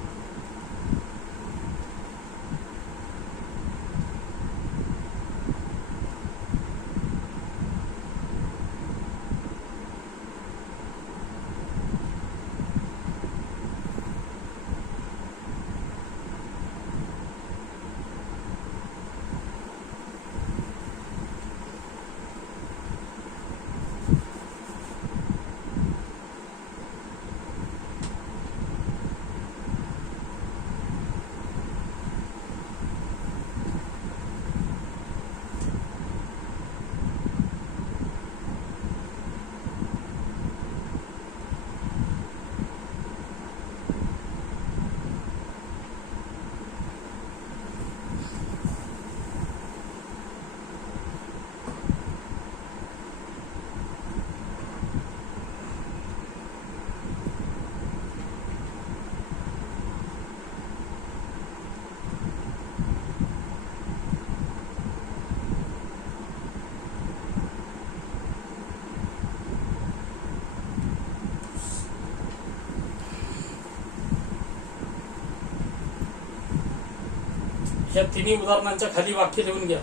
या तिन्ही उदाहरणांच्या खाली वाक्य लिहून घ्या.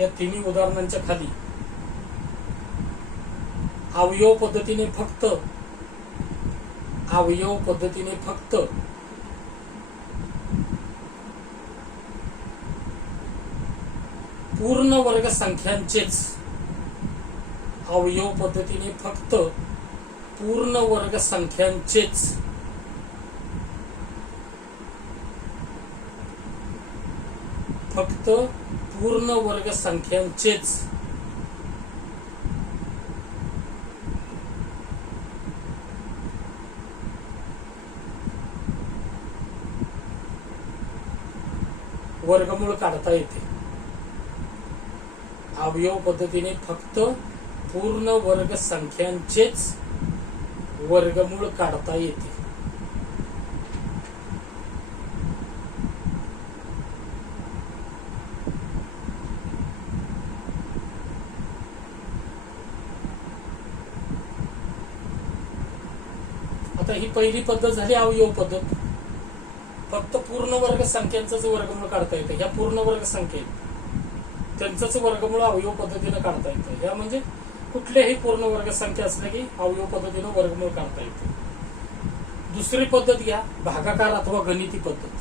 या तिन्ही उदाहरणांच्या खाली अवयव पद्धतीने फक्त पूर्ण वर्ग संख्यांचेच अवयव पद्धतीने फक्त पूर्ण वर्ग संख्यांचेच वर्गमूळ काढता येते. अवयव पद्धतीने फक्त पूर्ण वर्ग संख्यांचेच वर्गमूळ काढता येते. आता ही पहिली पद्धत झाली अवयव पद्धत. फक्त पूर्ण वर्ग संख्यांचंच वर्गमूळ काढता येतं. ह्या पूर्ण वर्ग संख्येत त्यांचंच वर्गमूळ अवयव पद्धतीनं काढता येतं. ह्या म्हणजे कुठल्याही पूर्ण वर्ग संख्या असल्या की अवयव पद्धतीनं वर्गमूळ काढता येतं. दुसरी पद्धत घ्या, भागाकार अथवा गणिती पद्धत.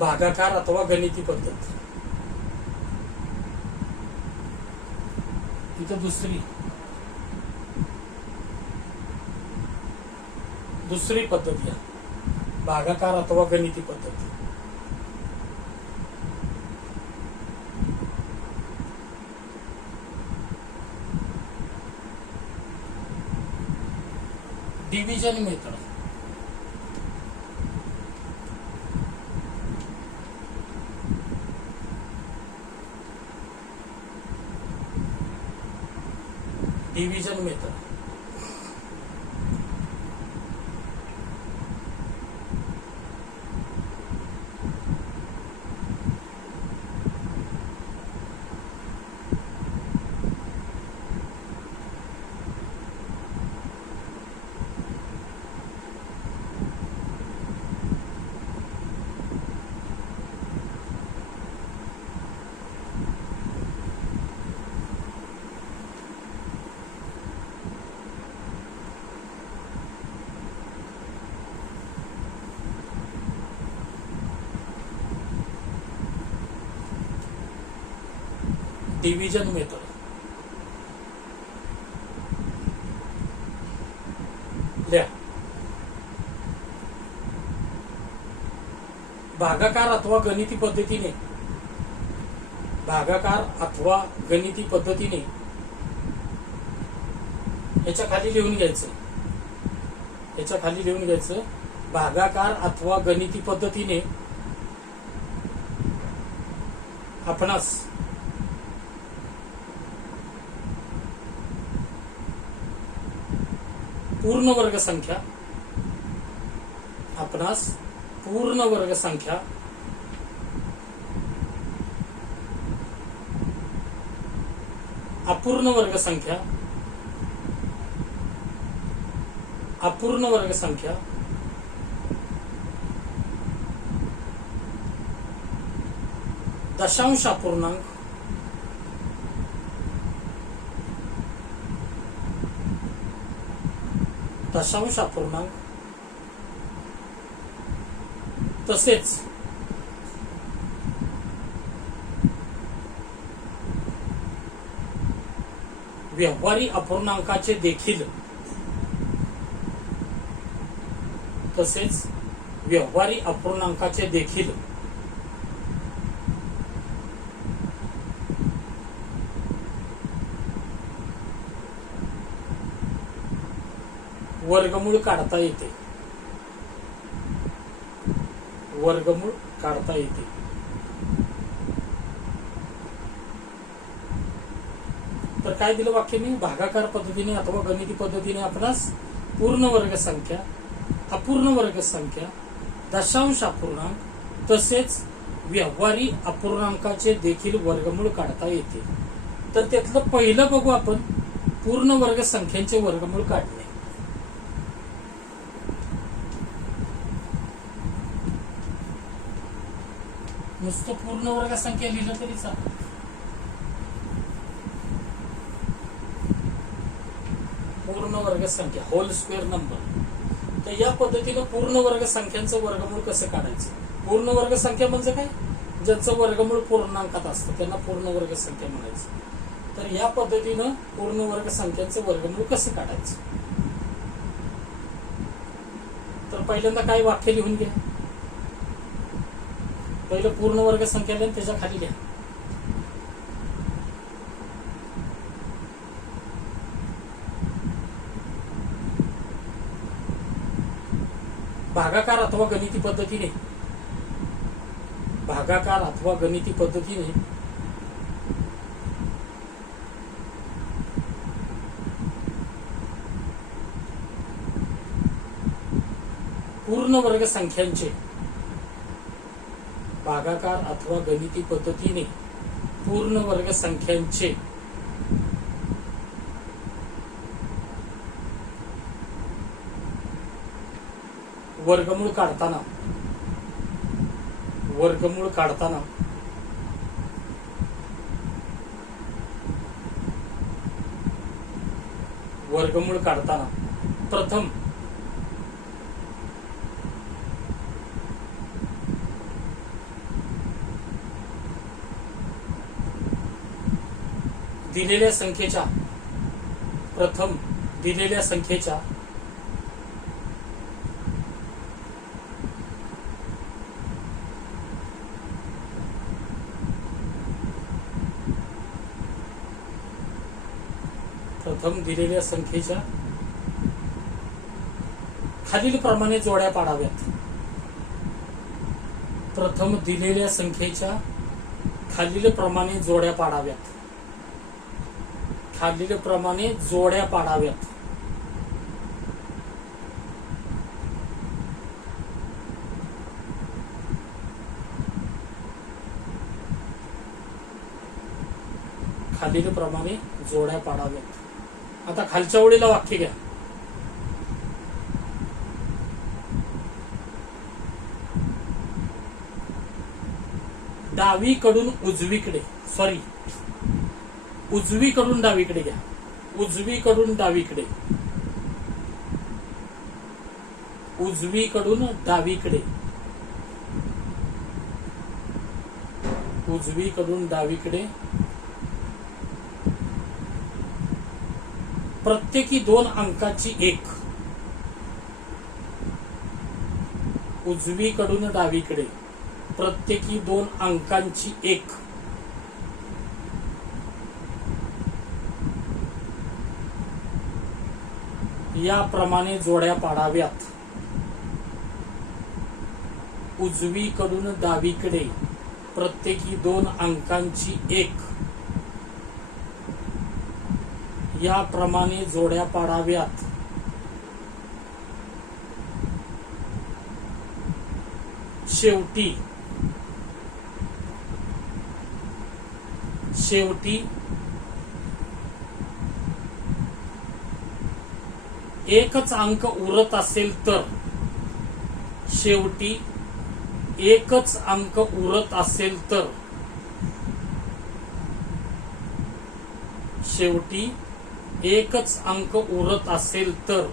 भागाकार अथवा गणिती पद्धत. इथं दुसरी पद्धत घ्या, भागाकार अथवा गणिती पद्धत. Division method. Division method division method. लिहा. भागाकार अथवा गणिती पद्धतीने याच्या खाली लिहून घ्यायचं. भागाकार अथवा गणिती पद्धतीने आपणास पूर्ण वर्ग संख्या अपूर्ण वर्ग संख्या दशांश अपूर्णांक तसेच व्यवहारी अपूर्णांकाचे देखील वर्गमूळ काढता येते. तर काय दिलं वाक्याने? भागाकार पद्धतीने अथवा गणिती पद्धतीने आपणास पूर्ण वर्ग संख्या, अपूर्ण वर्ग संख्या, दशांश अपूर्णांक तसेच व्यवहारी अपूर्णांकाचे देखील वर्गमूळ काढता येते. तर त्यातलं पहिलं बघू आपण, पूर्ण वर्ग संख्यांचे वर्गमूळ काढणे. नुसतं पूर्ण वर्ग संख्या लिहिलं तरी चालेल. पूर्ण वर्ग संख्या, होल स्क्वेअर नंबर. तर या पद्धतीनं पूर्ण वर्ग संख्यांचं वर्गमूळ कसं काढायचं? पूर्ण वर्ग संख्या म्हणजे काय? ज्यांचं वर्गमूळ पूर्णांकात असतं त्यांना पूर्ण वर्ग संख्या म्हणायचं. तर या पद्धतीनं पूर्ण वर्ग संख्यांचं वर्गमूळ कसं काढायचं? तर पहिल्यांदा काय वाक्य लिहून घ्या. पहिलं पूर्ण वर्ग संख्या लिहा, त्याच्या खाली लिहा भागाकार अथवा गणिती पद्धतीने पूर्ण वर्ग संख्यांचे भागाकार अथवा गणिती पद्धतीने पूर्ण वर्ग संख्यांचे वर्गमूळ काढताना प्रथम दिलेल्या संख्येच्या प्रथम दिलेल्या संख्येच्या खालील प्रमाणे जोड्या पाडाव्यात. प्रथम दिलेल्या संख्येच्या खालील प्रमाणे जोड्या पाडाव्यात. खालील प्रमाणे जोड्या पाडाव्यात. खालील प्रमाणे जोड्या पाडाव्यात. आता खालच्या ओळीला वाक्य घ्या. डावीकडून उजवीकडे उजवीकडून डावीकडे घ्या. उजवीकडून डावीकडे उजवीकडून डावीकडे उजवीकडून डावीकडे प्रत्येकी 2 अंकाची 1. उजवीकडून डावीकडे प्रत्येकी 2 अंकांची 1. याप्रमाणे जोड्या पाडाव्यात. उजवीकडून डावीकडे प्रत्येकी 2 अंकांची 1. याप्रमाणे जोड्या पाडाव्यात. शेवटी एकच अंक उरत असेल तर शेवटी एकच अंक उरत असेल तर शेवटी एकच अंक उरत असेल तर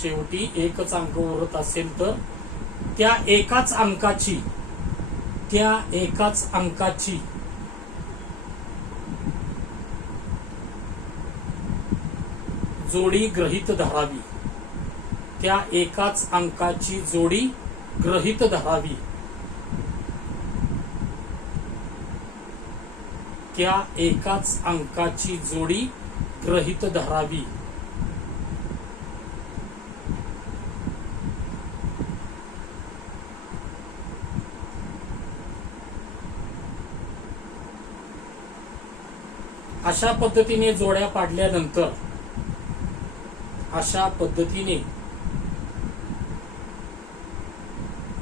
शेवटी एकच अंक उरत असेल तर त्या एकाच अंकाची जोडी गृहीत धरावी. त्या एकाच अंकाची जोडी गृहीत धरावी. त्या एकाच अंकाची जोडी गृहीत धरावी. अशा पद्धतीने जोड्या पाडल्यानंतर अशा पद्धतीने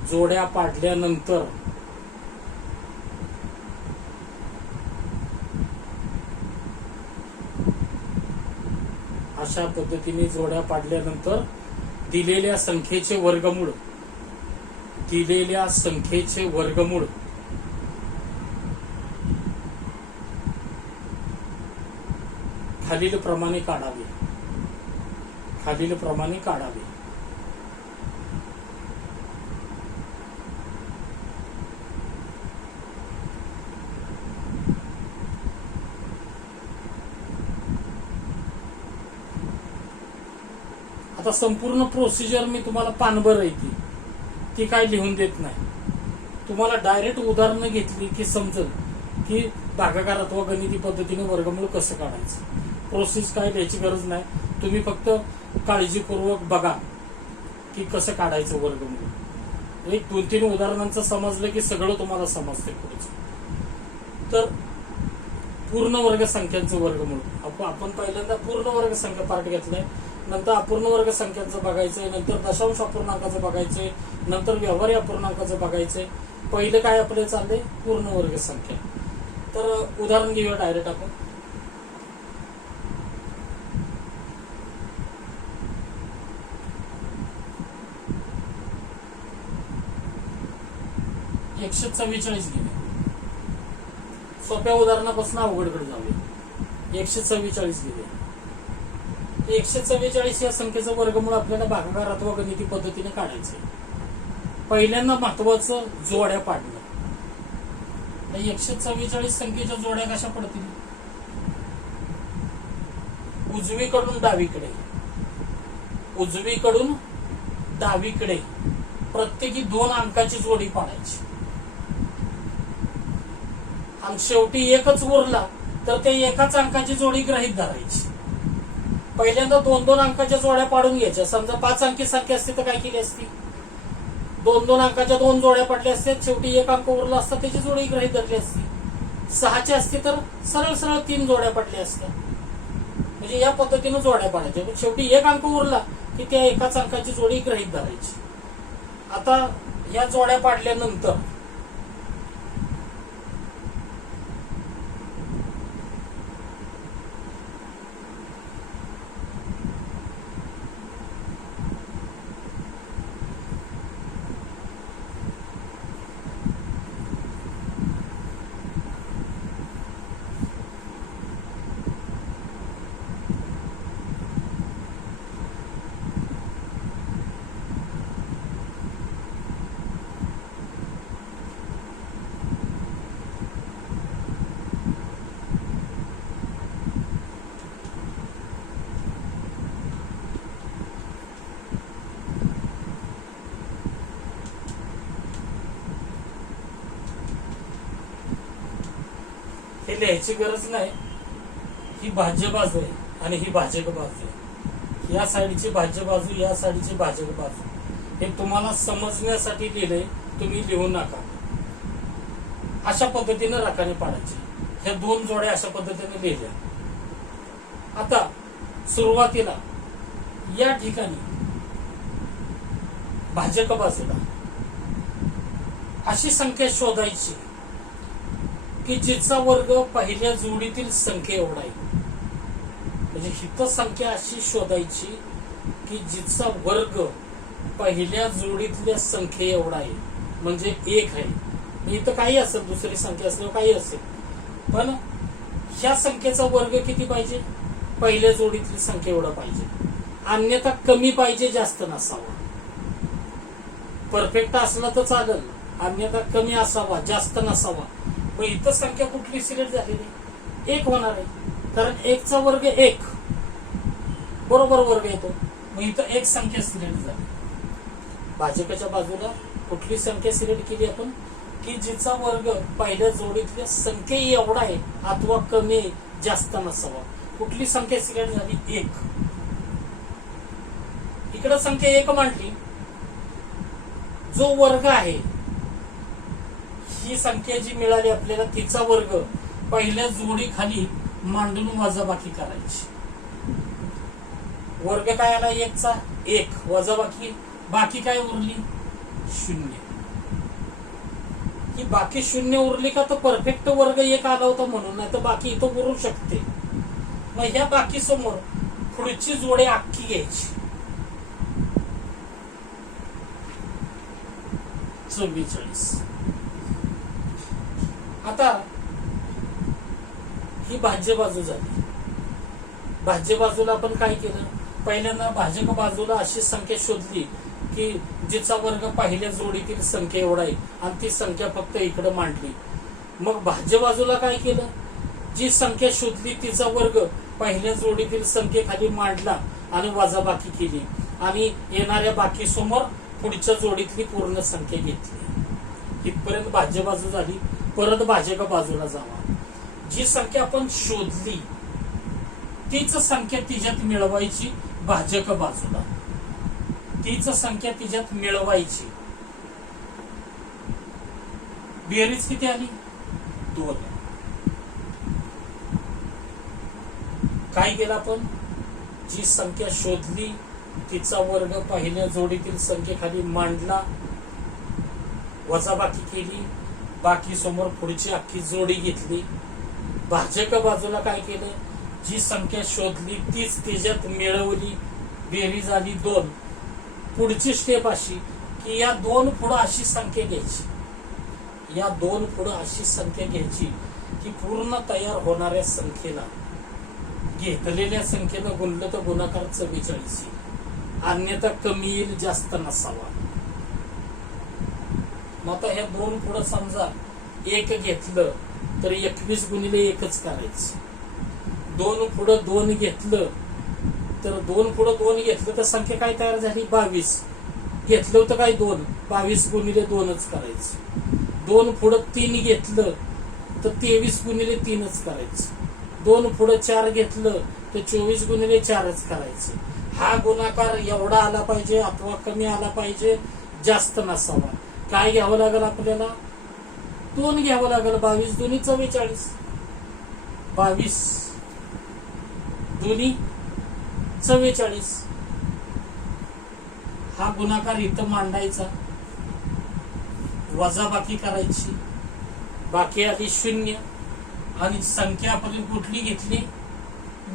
जोड्या पाडल्यानंतर दिलेल्या संख्येचे वर्गमूळ खालीलप्रमाणे काढावे. आता संपूर्ण प्रोसिजर मी तुम्हाला पानभर आहे ती काय लिहून देत नाही. तुम्हाला डायरेक्ट उदाहरणं घेतली की समजेल की भागाकार अथवा गणिती पद्धतीने वर्गमूळ कसं काढायचं. प्रोसेस काय लिहायची गरज नाही. तुम्ही फक्त काळजीपूर्वक बघा की कसं काढायचं वर्गमूळ. 1-2-3 उदाहरणांचं समजलं की सगळं तुम्हाला समजते पुढचं. तर पूर्ण वर्ग संख्यांचं वर्गमूळ आपण पहिल्यांदा पूर्ण वर्ग संख्या पार्ट घेतलाय. नंतर अपूर्ण वर्ग संख्यांचं बघायचंय. नंतर दशांश अपूर्णांकाचं बघायचंय. नंतर व्यवहारी अपूर्णांकाचं बघायचंय. पहिलं काय आपलं चाललंय पूर्ण वर्ग संख्या. तर उदाहरण घेऊया डायरेक्ट आपण. एकशे 44 घेऊया. सोप्या उदाहरणापासून अवघडकडे जाऊया. 144 दिले. 144 या संख्येचं वर्गमूळ आपल्याला भागाकार अथवा गणिती पद्धतीने काढायचंय. पहिल्यांदा महत्वाचं जोड्या पाडणं. 144 संख्येच्या जोड्या कशा पडतील? उजवीकडून डावीकडे, उजवीकडून डावीकडे प्रत्येकी 2 अंकाची जोडी पाडायची. आणि शेवटी एकच उरला तर ते एकाच अंकाची जोडी गृहीत धरायची. पहिल्यांदा 2-2 अंकाच्या जोड्या पाडून घ्यायच्या. समजा 5 अंकी संख्या असते तर काय केली असती? 2-2 अंकाच्या 2 जोड्या पडल्या असत्या. शेवटी एक अंक उरला असता त्याची जोडी गृहीत धरली असती. 6ची असती तर सरळ सरळ 3 जोड्या पडल्या असत्या. म्हणजे या पद्धतीने जोड्या पाडायच्या. शेवटी एक अंक उरला की त्या एकाच अंकाची जोडी गृहीत धरायची. आता या जोड्या पाडल्यानंतर हे लिहायची गरज नाही. ही भाज्य बाजू आहे आणि ही भाजक बाजू आहे. या साईडची भाज्य बाजू, या साईडची भाजक बाजू. हे तुम्हाला समजण्यासाठी लिहिलंय, तुम्ही लिहू नका. अशा पद्धतीने राखाने पाडायची. ह्या 2 जोड्या अशा पद्धतीने लिहिल्या. आता सुरुवातीला या ठिकाणी भाजक बाजूला अशी संख्या शोधायची की जिचा वर्ग पहिल्या जोडीतील संख्या एवढा आहे. म्हणजे हित संख्या अशी शोधायची की जिचा वर्ग पहिल्या जोडीतल्या संख्या एवढा आहे. म्हणजे 1 आहे. इथं काही असेल, दुसरी संख्या असल्यावर काही असेल, पण ह्या संख्येचा वर्ग किती पाहिजे? पहिल्या जोडीतली संख्या एवढा पाहिजे. अन्यथा कमी पाहिजे, जास्त नसावा. परफेक्ट असला तर चालेल, अन्यथा कमी असावा, जास्त नसावा. मग इथं संख्या कुठली सिलेक्ट झालेली? 1 होणार आहे. कारण 1 चा वर्ग 1 बरोबर वर्ग येतो. मग इथं 1 संख्या सिलेक्ट झाली. भाजकाच्या बाजूला कुठली संख्या सिलेक्ट केली आपण? की जिचा वर्ग पहिल्या जोडीतल्या संख्या एवढा आहे अथवा कमी, जास्त नसावा. कुठली संख्या सिलेक्ट झाली? 1. इकडे संख्या 1 मांडली. जो वर्ग आहे, ही संख्या जी मिळाली आपल्याला, तिचा वर्ग पहिल्या जोडी खाली मांडून वजाबाकी करायची. वर्ग काय आला? 1 चा 1 वजाबाकी, बाकी काय उरली? 0. ही बाकी 0 उरली का? तर परफेक्ट वर्ग 1 आला होता म्हणून, नाही तर बाकी इथं उरू शकते. मग ह्या बाकी समोर पुढची जोडी अख्खी घ्यायची. 44. आता ही भाज्य बाजू झाली. भाज्य बाजूला आपण काय केलं? पहिल्यांदा भाजक बाजूला अशी संख्या शोधली की जिचा वर्ग पहिल्या जोडीतील संख्या एवढा आहे आणि ती संख्या फक्त इकडे मांडली. मग भाज्य बाजूला काय केलं? जी संख्या शोधली तिचा वर्ग पहिल्या जोडीतील संख्येखाली मांडला आणि वजाबाकी केली आणि येणाऱ्या बाकी समोर पुढच्या जोडीतली पूर्ण संख्या घेतली. इथपर्यंत भाज्य बाजू झाली. परत भाजक बाजूला जावा. जी संख्या आपण शोधली तीच संख्या तिच्यात मिळवायची. भाजक बाजूला तीच संख्या तिच्यात मिळवायची. बेरीज किती आली? 2. काय केलं आपण? जी संख्या शोधली तिचा वर्ग पहिल्या जोडीतील संख्येखाली मांडला, वजाबाकी केली, बाकी समोर पुढची अख्खी जोडी घेतली. भाजक बाजूला काय केलं? जी संख्या शोधली तीच तिच्यात मिळवली. बेरीज आली 2. पुढची स्टेप अशी की या 2 पुढे अशी संख्या घ्यायची. या 2 पुढे अशी संख्या घ्यायची की पूर्ण तयार होणाऱ्या संख्येला घेतलेल्या संख्येनं गुणलं तर गुणाकार 44 येईल, अन्यथा कमी येईल, जास्त नसावा. मग आता ह्या दोन पुढं समजा एक घेतलं तर 21 गुणिले एकच करायचं. दोन पुढं दोन घेतलं तर दोन पुढं दोन घेतलं तर संख्या काय तयार झाली 22. घेतलं होतं काय 2, 22 गुणिले 2च करायचं. दोन पुढं 3 घेतलं तर 23 गुणिले 3च करायचं. दोन पुढं 4 घेतलं तर 24 गुणिले 4च करायचं. हा गुणाकार एवढा आला पाहिजे अथवा कमी आला पाहिजे, जास्त नसावा. काय घ्यावं लागेल आपल्याला 2 घ्यावं लागेल. 22 दुनी 44, 22 दुनी 44. हा गुणाकार इथं मांडायचा, वजाबाकी करायची, बाकी आली 0 आणि संख्या आपण कुठली घेतली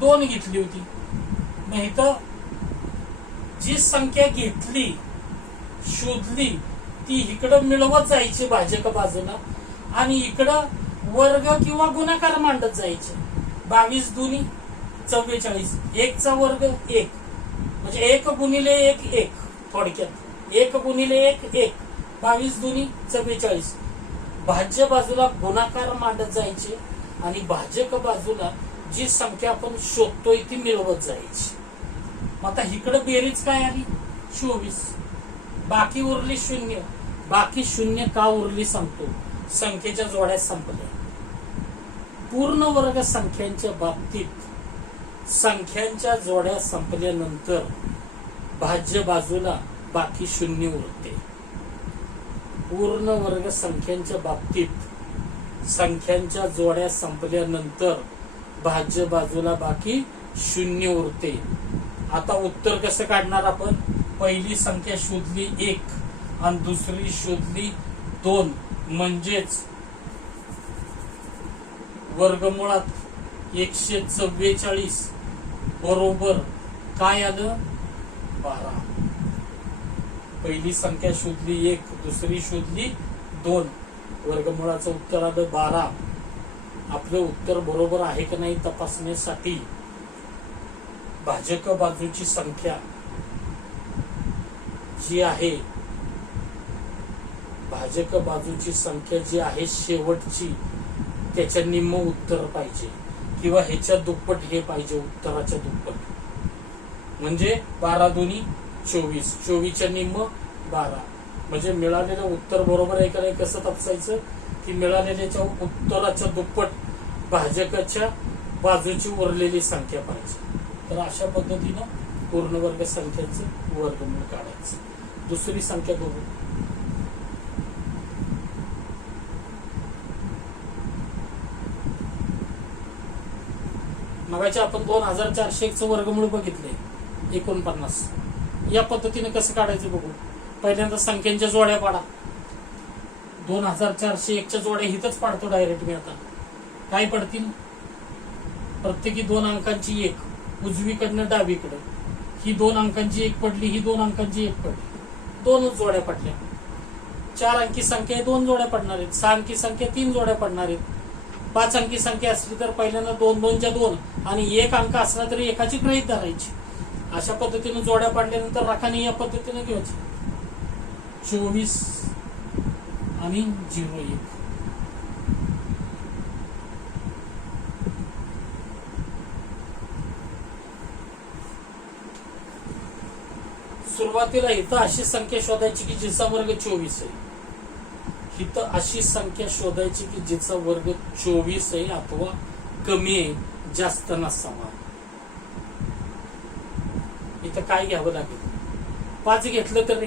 2 घेतली होती. मग इथं जी संख्या घेतली शोधली ती इकडं मिळवत जायची भाजक बाजूला आणि इकडं वर्ग किंवा गुणाकार मांडत जायचे. 22 दुनी 44, 1 चा वर्ग 1 म्हणजे 1 गुणिले 1 1, थोडक्यात 1 गुणिले 1 1, 22 दुनी 44. भाज्य बाजूला गुणाकार मांडत जायचे आणि भाजक बाजूला जी संख्या आपण शोधतोय ती मिळवत जायची. मग आता इकडे बेरीज काय आली 24, बाकी उरली 0. बाकी 0 का उरली सांगतो, संख्येच्या जोड्या संपल्या. पूर्ण वर्ग संख्यांच्या बाबतीत संख्यांच्या जोड्या संपल्यानंतर भाज्य बाजूला बाकी 0 उरते. पूर्ण वर्ग संख्यांच्या बाबतीत संख्यांच्या जोड्या संपल्यानंतर भाज्य बाजूला बाकी 0 उरते. आता उत्तर कसं काढणार आपण, पहिली संख्या शोधली 1 आणि दुसरी शोधली 2, म्हणजेच वर्गमुळात 144 बरोबर काय आलं 12. पहिली संख्या शोधली 1, दुसरी शोधली 2, वर्गमुळाचं उत्तर आलं 12. आपलं उत्तर बरोबर आहे की नाही तपासण्यासाठी भाजक बाजूची संख्या जी आहे, भाजक बाजूची संख्या जी आहे शेवटची त्याच्या निम्म उत्तर पाहिजे किंवा ह्याच्या दुप्पट हे पाहिजे, उत्तराच्या दुप्पट. म्हणजे 12 दुनी 24, 24च्या निम्म 12. म्हणजे मिळालेलं उत्तर बरोबर आहे का नाही कसं तपासायचं की मिळालेल्या उत्तराच्या दुप्पट भाजकाच्या बाजूची उरलेली संख्या पाहिजे. तर अशा पद्धतीनं पूर्ण वर्ग संख्येचं वर्गमूळ काढायचं. दुसरी संख्या बघू. मगाच्या आपण 2401 चं वर्गमूळ बघितले 49. या पद्धतीने कसं काढायचं बघू. पहिल्यांदा संख्यांच्या जोड्या पाडा. 2401 च्या जोड्या हिथच पाडतो डायरेक्ट मी. आता काय पडतील, प्रत्येकी 2 अंकांची 1, उजवीकडनं डावीकडे. ही 2 अंकांची 1 पडली, ही 2 अंकांची 1 पडली, 2 जोड्या पडल्या. 4 अंकी संख्या 2 जोड्या पडणार आहेत, 6 अंकी संख्या 3 जोड्या पडणार आहेत. 5 अंकी संख्या असली तर पहिल्यांदा 2 2 च्या 2 आणि 1 अंक असला तरी एकाची गृहीत धरायची. अशा पद्धतीने जोड्या पाडल्यानंतर राखाने या पद्धतीने घ्यायची 24 आणि 01. सुरुवातीला इथं अशी संख्या शोधायची की जिचा वर्ग 24 आहे. इथं अशी संख्या शोधायची की जिचा वर्ग 24 आहे अथवा कमी आहे, जास्त नसावा. इथं काय घ्यावं लागेल, 5 घेतलं तर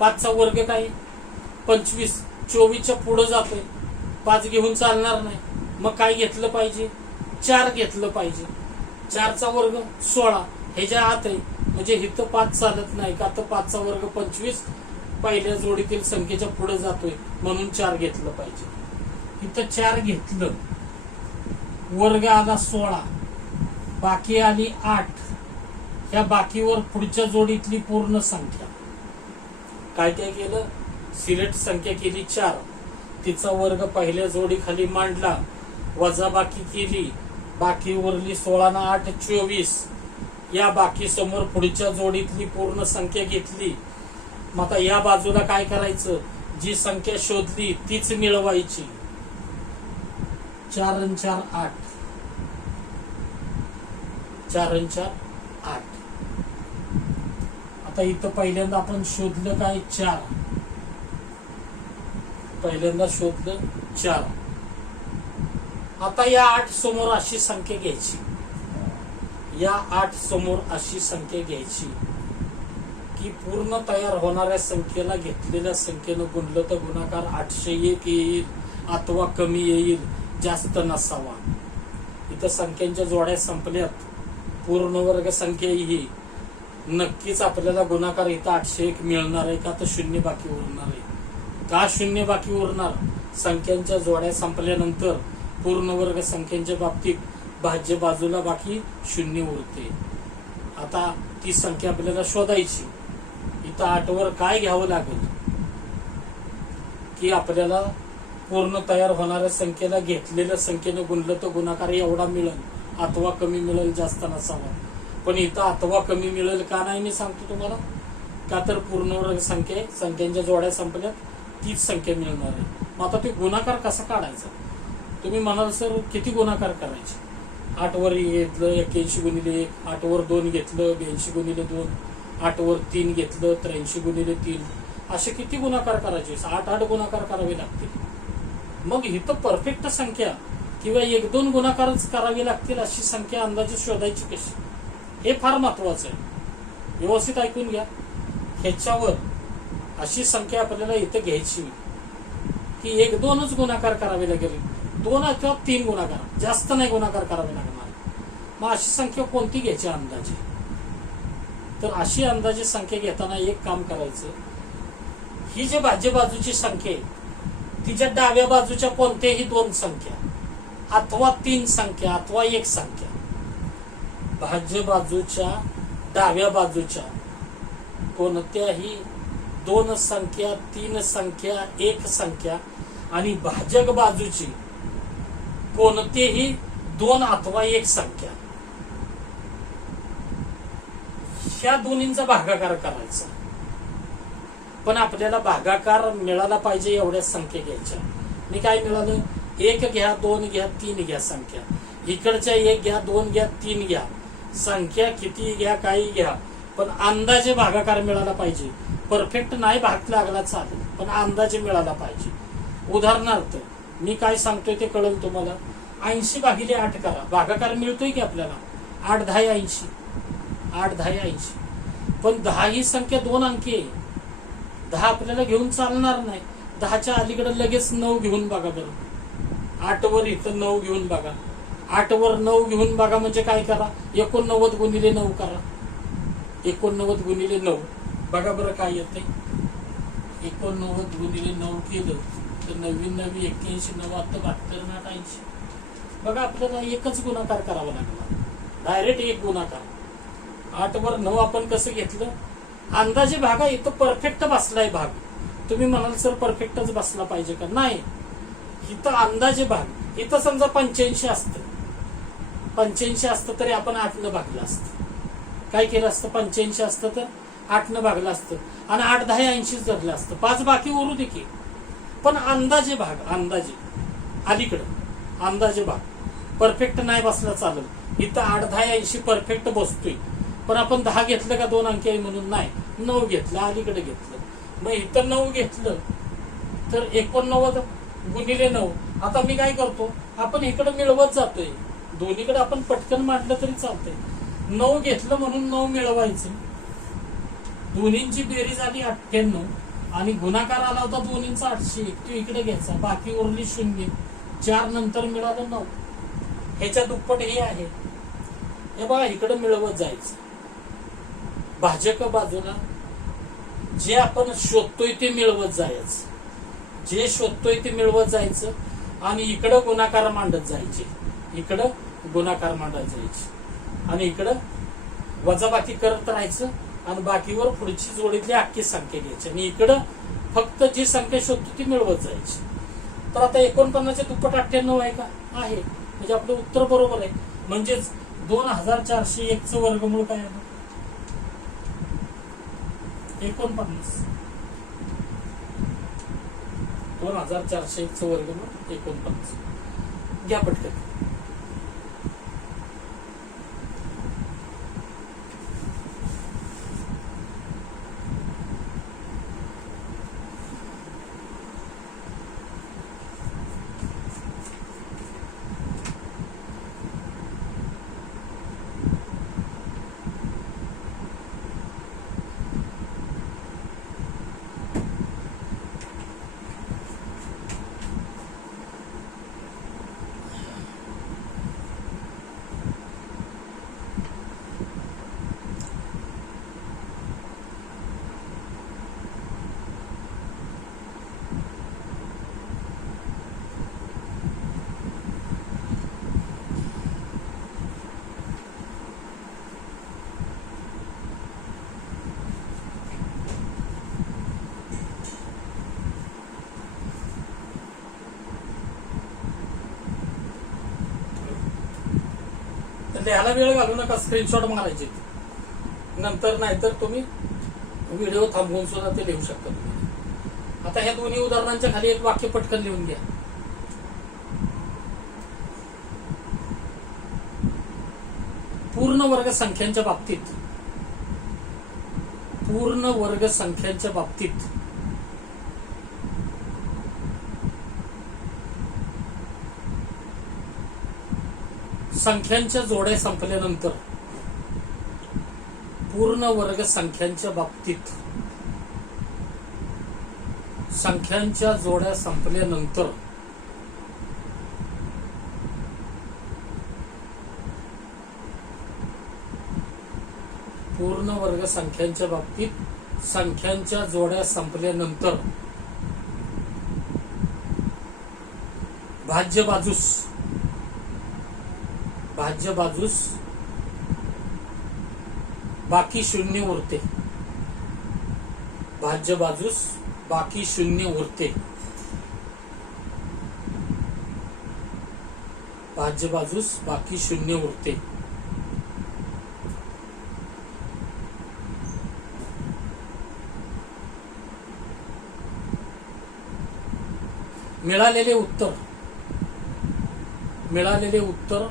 5 चा वर्ग काय 25, 24च्या पुढे जातोय, 5 घेऊन चालणार नाही. मग काय घेतलं पाहिजे, 4 घेतलं पाहिजे. 4 चा वर्ग 16 ह्याच्या आत आहे, म्हणजे इथं 5 चालत नाही का, तर 5 चा वर्ग 25 पहिल्या जोडीतील संख्येच्या पुढे जातोय म्हणून 4 घेतलं पाहिजे. इथं 4 घेतलं, वर्ग आला 16, बाकी आली 8. ह्या बाकीवर पुढच्या जोडीतली पूर्ण संख्या काय काय केलं, सिलेक्ट संख्या केली 4, तिचा वर्ग पहिल्या जोडी खाली मांडला, वजाबाकी केली, बाकी उरली 16 ना 8 24. या बाकी समोर पुढच्या जोडीतली पूर्ण संख्या घेतली. मग आता या बाजूला काय करायचं, जी संख्या शोधली तीच मिळवायची. 4 आणि 4 8. 4 आणि 4 8. आता इथं पहिल्यांदा आपण शोधलं काय, 4. पहिल्यांदा शोधलं 4. आता या 8 समोर अशी संख्या घ्यायची. या 8 समोर अशी संख्या घ्यायची की पूर्ण तयार होणाऱ्या संख्येला घेतलेल्या संख्येनं गुणलं तर गुणाकार 801 येईल अथवा कमी येईल, जास्त नसावा. इथं संख्यांच्या जोड्या संपल्यात. पूर्ण वर्ग संख्या ही नक्कीच आपल्याला गुणाकार इथं 801 मिळणार आहे का, तर शून्य बाकी उरणार आहे. का शून्य बाकी उरणार, संख्यांच्या जोड्या संपल्यानंतर पूर्ण वर्ग संख्यांच्या बाबतीत भाज्य बाजूला बाकी शून्य उरते. आता ती संख्या आपल्याला शोधायची. इथं 8 वर काय घ्यावं लागेल की आपल्याला पूर्ण तयार होणाऱ्या संख्येला घेतलेल्या संख्येने गुणलं तर गुणाकार एवढा मिळेल अथवा कमी मिळेल, जास्त नसावा. पण इथं अथवा कमी मिळेल का नाही मी सांगतो तुम्हाला. का तर पूर्ण वर्ग संख्यांच्या जोड्या संपल्यात, तीच संख्या मिळणार आहे. मग आता ते गुणाकार कसा काढायचा, तुम्ही म्हणाल सर किती गुणाकार करायचे. 8 वर घेतलं 81 गुणिले 1, 8 वर 2 घेतलं 82 गुणिले 2, 8 वर 3 घेतलं 83 गुणिले 3. असे किती गुणाकार करायचे, 8 गुणाकार करावे लागतील. मग इथं परफेक्ट संख्या किंवा 1-2 गुणाकारच करावे लागतील अशी संख्या अंदाजे शोधायची कशी, हे फार महत्वाचं आहे. व्यवस्थित ऐकून घ्या. ह्याच्यावर अशी संख्या आपल्याला इथं घ्यायची की 1-2च गुणाकार करावे लागेल, 2 अथवा 3 गुणाकार, जास्त नाही गुणाकार करावे लागणार. मग अशी संख्या कोणती घ्यायची अंदाजे, तर अशी अंदाजे संख्या घेताना एक काम करायचं, ही जी भाज्य बाजूची संख्या आहे तिच्या डाव्या बाजूच्या कोणत्याही 2 संख्या अथवा 3 संख्या अथवा 1 संख्या, भाज्य बाजूच्या डाव्या बाजूच्या कोणत्याही 2 संख्या 3 संख्या 1 संख्या आणि भाजक बाजूची कोणतेही 2 अथवा 1 संख्या, ह्या दोन्हींचा भागाकार करायचा. पण आपल्याला भागाकार मिळाला पाहिजे एवढ्या संख्या घ्यायच्या. मी काय मिळालं, 1 घ्या 2 घ्या 3 घ्या संख्या, इकडच्या 1 घ्या 2 घ्या 3 घ्या संख्या, किती घ्या काही घ्या, पण अंदाजे भागाकार मिळाला पाहिजे. परफेक्ट नाही भाग लागला चालेल, पण अंदाजे मिळाला पाहिजे. उदाहरणार्थ मी काय सांगतोय ते कळेल तुम्हाला. 80 भागिले 8 करा, भागाकार मिळतोय की आपल्याला. 8 10 80, 8 10 80. पण 10 ही संख्या 2 अंकी आहे. 10 आपल्याला घेऊन चालणार नाही. 10च्या अलीकडे लगेच 9 घेऊन बघा बरं. 8 वर इथं 9 घेऊन बघा. 8 वर 9 घेऊन बघा म्हणजे काय करा, 89 गुणिले 9 करा. 89 गुणिले 9 बघा बरं काय येते. 89 गुणिले 9 केलं तर 99 81 79 72 80. बघा आपल्याला एकच गुणाकार करावा लागला, डायरेक्ट एक गुणाकार. 8 वर 9 आपण कसं घेतलं, अंदाजे भागा. इथं परफेक्ट बसलाय भाग. तुम्ही म्हणाल सर परफेक्टच बसला पाहिजे का, नाही. इथं अंदाजे भाग. इथं समजा 85 असतं, 85 असतं तरी आपण 8 भागलं असतं. काय केलं असतं, 85 असतं तर 8 भागलं असतं आणि 8 10 80 धरलं असतं. 5 बाकी उरू दे की, पण अंदाजे भाग, अंदाजे अलीकडं अंदाजे भाग. परफेक्ट नाही बसला चालेल. इथं 8 10 80 परफेक्ट बसतोय, पण आपण 10 घेतलं का 2 अंकी आहे म्हणून नाही, 9 घेतलं अलीकडे घेतलं. मग इथं 9 घेतलं तर 89 गुणिले 9. आता मी काय करतो, आपण इकडे मिळवत जातोय, दोन्हीकडे आपण पटकन मांडलं तरी चालतंय. 9 घेतलं म्हणून 9 मिळवायचं. दोन्हींची बेरीज आली 98 आणि गुणाकार आला होता दोन्हींचा 801, तो इकडे घ्यायचा. बाकी उरली 0. 4 नंतर मिळालं 9. ह्याच्या दुप्पट हे आहे. हे बघा इकडे मिळवत जायचं. भाजक बाजूला जे आपण शोधतोय ते मिळवत जायचं, जे शोधतोय ते मिळवत जायचं आणि इकडं गुणाकार मांडत जायचे, इकडं गुणाकार मांडत जायचे आणि इकडं वजाबाकी करत राहायचं आणि बाकीवर पुढची जोडीतली अख्खी संख्या घ्यायची आणि इकडं फक्त जी संख्या शोधतो ती मिळवत जायची. तर आता 49च्या दुप्पट 98 आहे का, आहे. म्हणजे आपलं उत्तर बरोबर आहे. म्हणजेच 2401 चं वर्गमूळ काय आहे? 49. 2401 चं वर्गमूळ 49. घ्या पटकन. लिहायला वेळ घालू नका, स्क्रीनशॉट मारायचे नंतर, नाहीतर तुम्ही व्हिडिओ थांबवून सुद्धा ते लिहू शकता तुम्ही. आता ह्या दोन्ही उदाहरणांच्या खाली एक वाक्य पटकन लिहून घ्या. पूर्ण वर्ग संख्यांच्या बाबतीत, पूर्ण वर्ग संख्यांच्या बाबतीत संख्यांच्या जोड्या संपल्यानंतर, पूर्ण वर्ग संख्यांच्या बाबतीत संख्यांच्या जोड्या संपल्यानंतर पूर्ण वर्ग संख्यांच्या बाबतीत संख्यांच्या जोड्या संपल्यानंतर भाज्य बाजूस बाकी शून्य उरते. भाज्य बाजूस बाकी शून्य उरते. भाज्य बाजूस बाकी शून्य उरते. मिळालेले उत्तर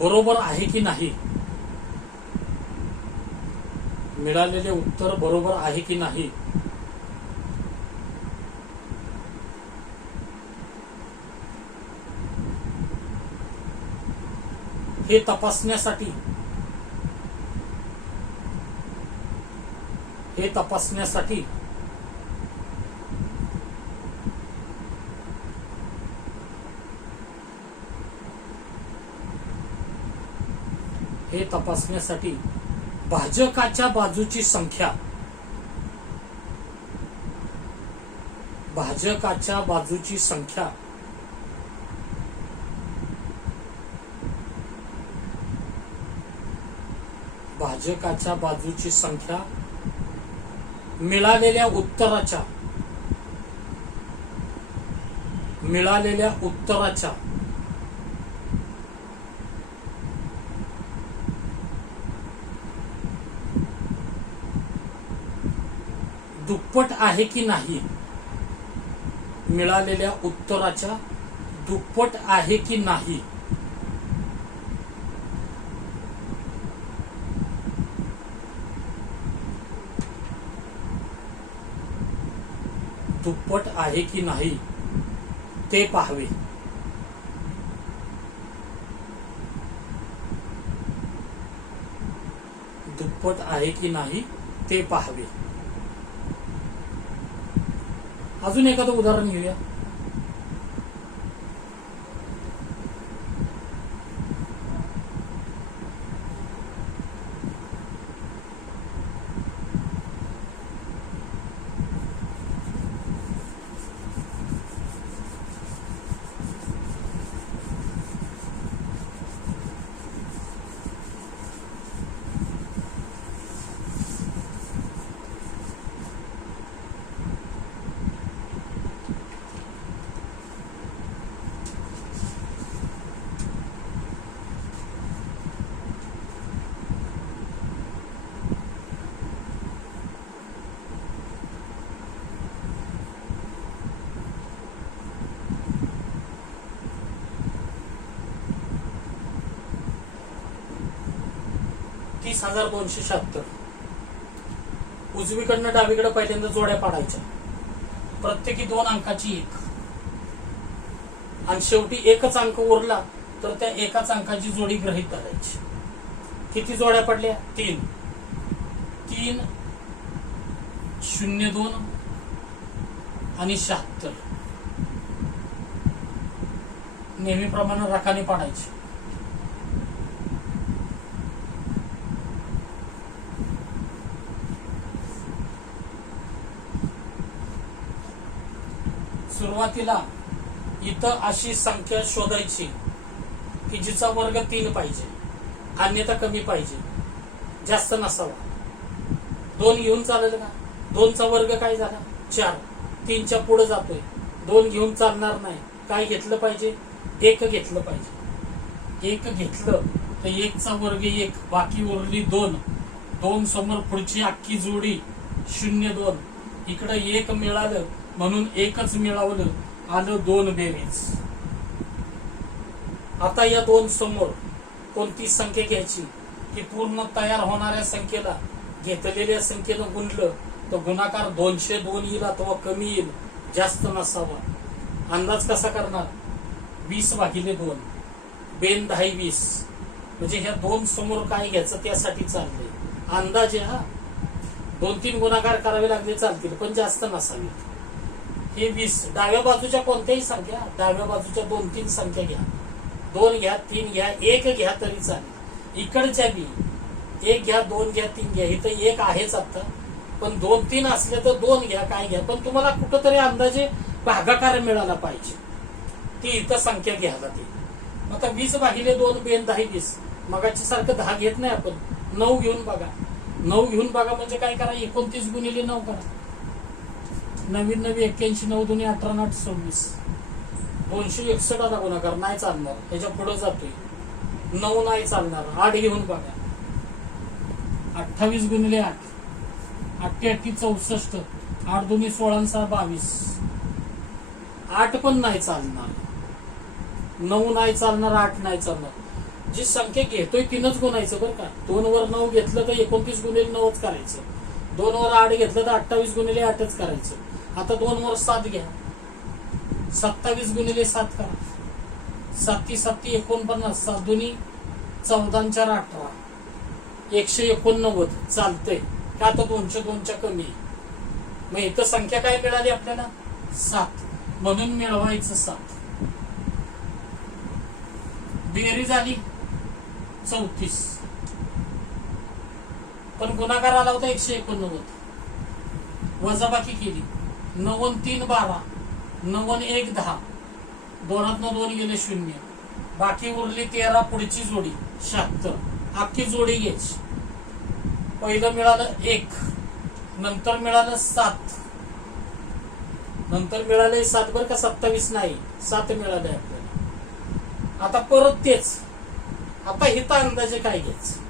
बरोबर आहे की नाही, मिळालेले उत्तर बरोबर आहे की नाही हे तपासण्यासाठी भाजकाच्या बाजूची संख्या, भाजकाच्या बाजूची संख्या भाजकाच्या बाजूची संख्या मिळालेल्या उत्तराच्या दुप्पट आहे की नाही, मिळालेल्या उत्तराच्या दुप्पट आहे की नाही दुप्पट आहे की नाही ते पाहावे. दुप्पट आहे की नाही ते पाहावे. अजून एखादं उदाहरण घेऊया. 32,276. उजवीकडनं डावीकडे पहिल्यांदा जोड्या पाडायच्या, प्रत्येकी 2 अंकाची 1, आणि शेवटी एकच अंक उरला तर त्या एकाच अंकाची जोडी गृहीत धरायची. किती जोड्या पडल्या? 3. 3, 02 आणि 76. नेहमीप्रमाणे राखाने पाडायची. सुरुवातीला इथं अशी संख्या शोधायची की जिचा वर्ग 3 पाहिजे, अन्यथा कमी पाहिजे, जास्त नसावा. 2 घेऊन चालेल का? 2चा वर्ग काय झाला? 4. 3च्या पुढे जातोय, 2 घेऊन चालणार नाही. काय घेतलं पाहिजे? 1 घेतलं पाहिजे. 1 घेतलं तर 1चा वर्ग 1, बाकी उरली 2. 2 समोर पुढची अख्खी जोडी 02. इकडे 1 मिळालं म्हणून 1च मिळवलं, आलं 2 बेरीज. आता या 2 समोर कोणती संख्या घ्यायची की पूर्ण तयार होणाऱ्या संख्येला घेतलेल्या संख्येनं गुणलं तर गुणाकार 202 येईल अथवा कमी येईल, जास्त नसावा. अंदाज कसा करणार? 20/2, बेन 10 20. म्हणजे ह्या 2 समोर काय घ्यायचं त्यासाठी चाललंय. अंदाजे 2-3 गुणाकार करावे लागले चालतील, पण जास्त नसावेत. हे 20 डाव्या बाजूच्या कोणत्याही संख्या, डाव्या बाजूच्या 2-3 संख्या घ्या. 2 घ्या, 3 घ्या, 1 घ्या तरी चालेल. इकडच्या बी 1 घ्या, 2 घ्या, 3 घ्या. इथं 1 आहेच आता, पण 2-3 असले तर 2 घ्या, काय घ्या, पण तुम्हाला कुठंतरी अंदाजे भागाकार मिळाला पाहिजे. ती इथं संख्या घ्यायला ती. आता 20/2 बेन 10 20. मगाची सारखं 10 घेत नाही आपण, 9 घेऊन बघा. 9 घेऊन बघा म्हणजे काय करा? 29 गुणिले 9 करा. 9 9 81, 9 2 18 8 26. 261 आता गुणाकार नाही चालणार, त्याच्या पुढे जातोय. 9 नाही चालणार, 8 घेऊन बघा. 28 गुणिले 8, 8 8 64, 8 2 16 6 22. 8 पण नाही चालणार, 9 नाही चालणार, 8 नाही चालणार. जी संख्या घेतोय तीनच गुणायचं बरं का. 2 वर 9 घेतलं तर 29 गुणिले 9च करायचं. 2 वर 8 घेतलं तर 28 गुणिले 8च करायचं. आता 2 वर 7 घ्या, 27 गुणिले 7 करा. 7 7 49, 7 2 14 4 18, 189 चालतंय का? आता 202च्या कमी. मग इथं संख्या काय मिळाली आपल्याला? 7. म्हणून मिळवायचं 7. बेरीज आली 34, पण गुणाकार आला होता 189. वजाबाकी केली, 9 3 12, 9 1 10, 2 2 गेले 0, बाकी उरली 13. पुढची जोडी 76. अख्खी जोडी घ्यायची. पहिलं मिळालं 1, नंतर मिळालं 7, नंतर मिळाले 7 बरं का, 27 नाही, 7 मिळाले आपल्याला. आता परत तेच. आता हिता अंदाजे काय घ्यायचं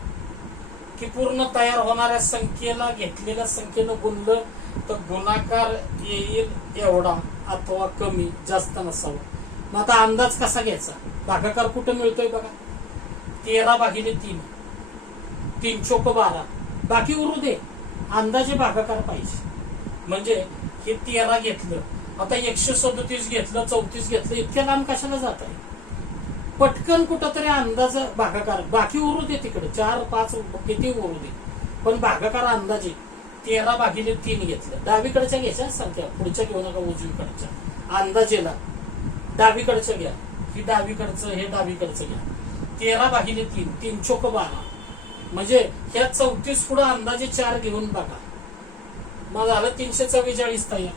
की पूर्ण तयार होणाऱ्या संख्येला घेतलेल्या संख्येनं गुणलं तर गुणाकार येईल एवढा अथवा कमी, जास्त नसावा. मग आता अंदाज कसा घ्यायचा? भागाकार कुठं मिळतोय बघा. 13/3, 3 चोक 12, बाकी उरू दे, अंदाजे भागाकार पाहिजे. म्हणजे हे 13 घेतलं, आता 137 घेतलं, 34 घेतलं, इतक्या लांब कशाला जात आहे? पटकन कुठंतरी अंदाज भागाकार, बाकी उरू दे तिकडे 4 5 किती उरू दे, पण भागाकार अंदाजे 13/3 घेतलं. डावीकडच्या घ्यायच्या संख्या, पुढच्या घेऊ नका, उजवीकडच्या. अंदाजेला डावीकडचं घ्या, ही डावीकडचं, हे डावीकडचं घ्या. 13/3, 3 चोक 12. म्हणजे ह्या 34 पुढे अंदाजे 4 घेऊन बघा. मग झालं 344 तयार.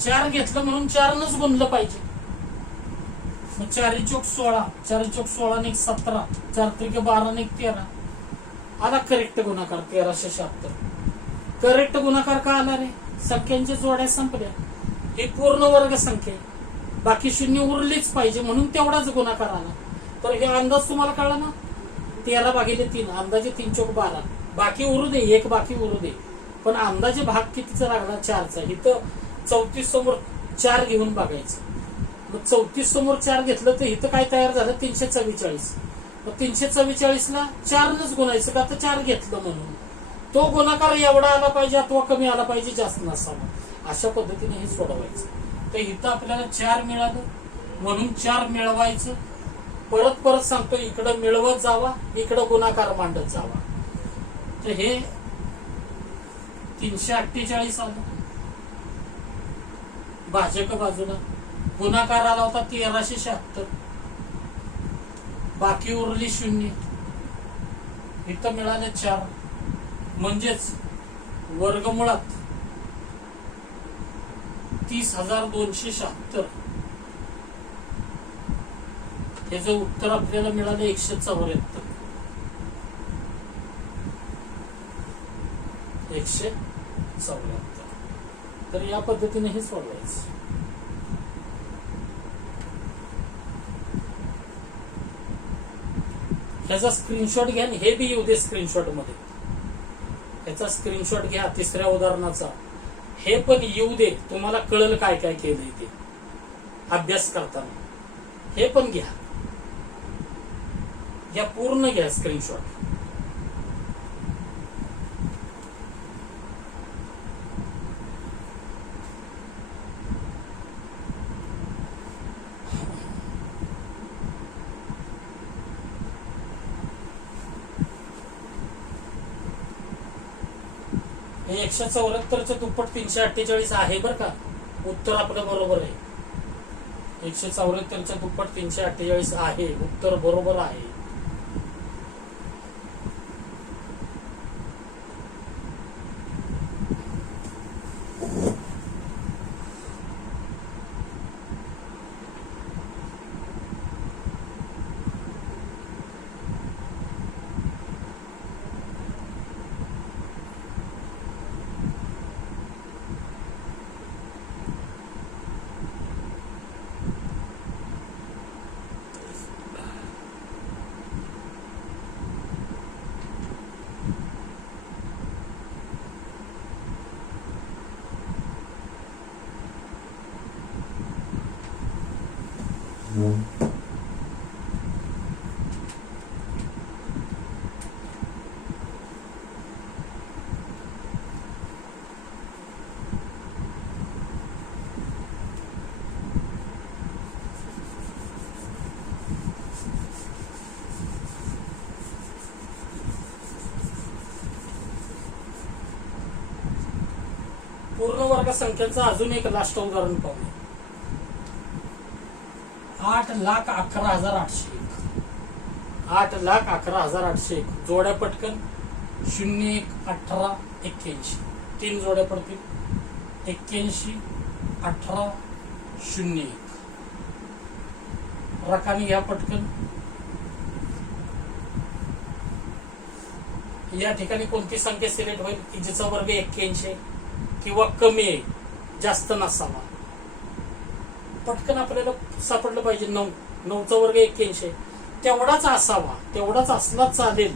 4 घेतलं म्हणून 4नच गुणलं पाहिजे. 4 चोक 16, 4 चोक 16 ने 17, 4 त्रिके 12 ने 13. आला करेक्ट गुणाकार 1376. करेक्ट गुणाकार का आला रे? संख्यांच्या जोड्या संपल्या. ही पूर्ण वर्ग संख्या, बाकी 0 उरलीच पाहिजे म्हणून तेवढाच गुणाकार आला. तर हे अंदाज तुम्हाला कळला ना? 13/3 अंदाजे 3 चोक 12, बाकी उरू दे, 1 बाकी उरू दे, पण अंदाजे भाग कितीचा लागला? 4चा. इथं 34 समोर 4 घेऊन बघायचं. मग 34 समोर 4 घेतलं तर इथं काय तयार झालं? 344. 344 ला 4नच गुणायचं का तर 4 घेतलं म्हणून तो गुणाकार एवढा आला पाहिजे अथवा कमी आला पाहिजे, जास्त नसावा. अशा पद्धतीने हे सोडवायचं. तर इथं आपल्याला 4 मिळालं म्हणून 4 मिळवायचं. परत परत सांगतो, इकडं मिळवत जावा, इकडं गुणाकार मांडत जावा. तर हे 348 आलं भाजक बाजूला. गुणाकार आला होता 1376, बाकी उरली 0. इथं मिळाले 4, म्हणजेच वर्गमुळात 30,276. याचं उत्तर आपल्याला मिळालं 174. 174. तर या पद्धतीने हे सोडवायचं. त्याचा स्क्रीनशॉट घ्या, हे बी येऊ दे स्क्रीनशॉट मध्ये. याचा स्क्रीनशॉट घ्या तिसऱ्या उदाहरणाचा, हे पण येऊ दे. तुम्हाला कळलं काय काय केलंय ते अभ्यास करताना. हे पण घ्या, या पूर्ण घ्या स्क्रीनशॉट. हे 174च्या दुप्पट 348 आहे बरं का. उत्तर आपलं बरोबर आहे. 174च्या दुप्पट 348 आहे, उत्तर बरोबर आहे. पूर्ण वर्ग संख्येचं अजून एक लास्ट उदाहरण पाहूया. 8,11,801. 8,11,801 जोड्या पटकन. 0, 1, 18, 81. 3 जोड्या पडतील. 81, 18, 0, 1. रकाने घ्या पटकन. या ठिकाणी कोणती संख्या सिलेक्ट होईल की जिचा वर्ग 81 किंवा कमी आहे, जास्त नसावा. पटकन आपल्याला सापडलं पाहिजे. 9चा वर्ग 81 तेवढाच असावा, तेवढाच असला चालेल,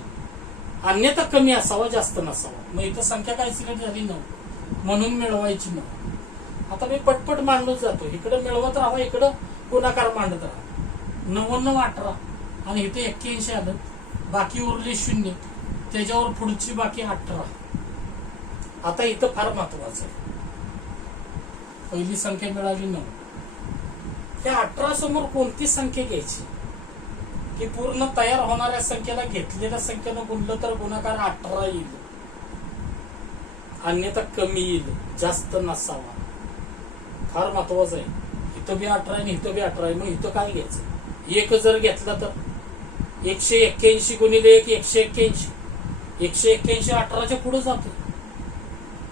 अन्यथा कमी असावा, जास्त नसावा. मग इथं संख्या काय सिलेक्ट झाली? 9, म्हणून मिळवायची 9. आता मी पटपट मांडूच जातो. इकडे मिळवत राहा, इकडं गुणाकार मांडत राहा. 99, 18 आणि इथे 81 आलं, बाकी उरली 0, त्याच्यावर पुढची बाकी 18. आता इथं फार महत्वाचं आहे. पहिली संख्या मिळाली 9. त्या 18 समोर कोणती संख्या घ्यायची की पूर्ण तयार होणाऱ्या संख्येला घेतलेल्या संख्येनं गुणलं तर गुणाकार 18 येईल, अन्यथा कमी येईल, जास्त नसावा. फार महत्वाचं आहे. इथं बी 18 आणि इथं बी 18 आहे. मग इथं काय घ्यायचं? 1 जर घेतला तर 181 गुणिले 1 181. 181 18च्या पुढे जातो.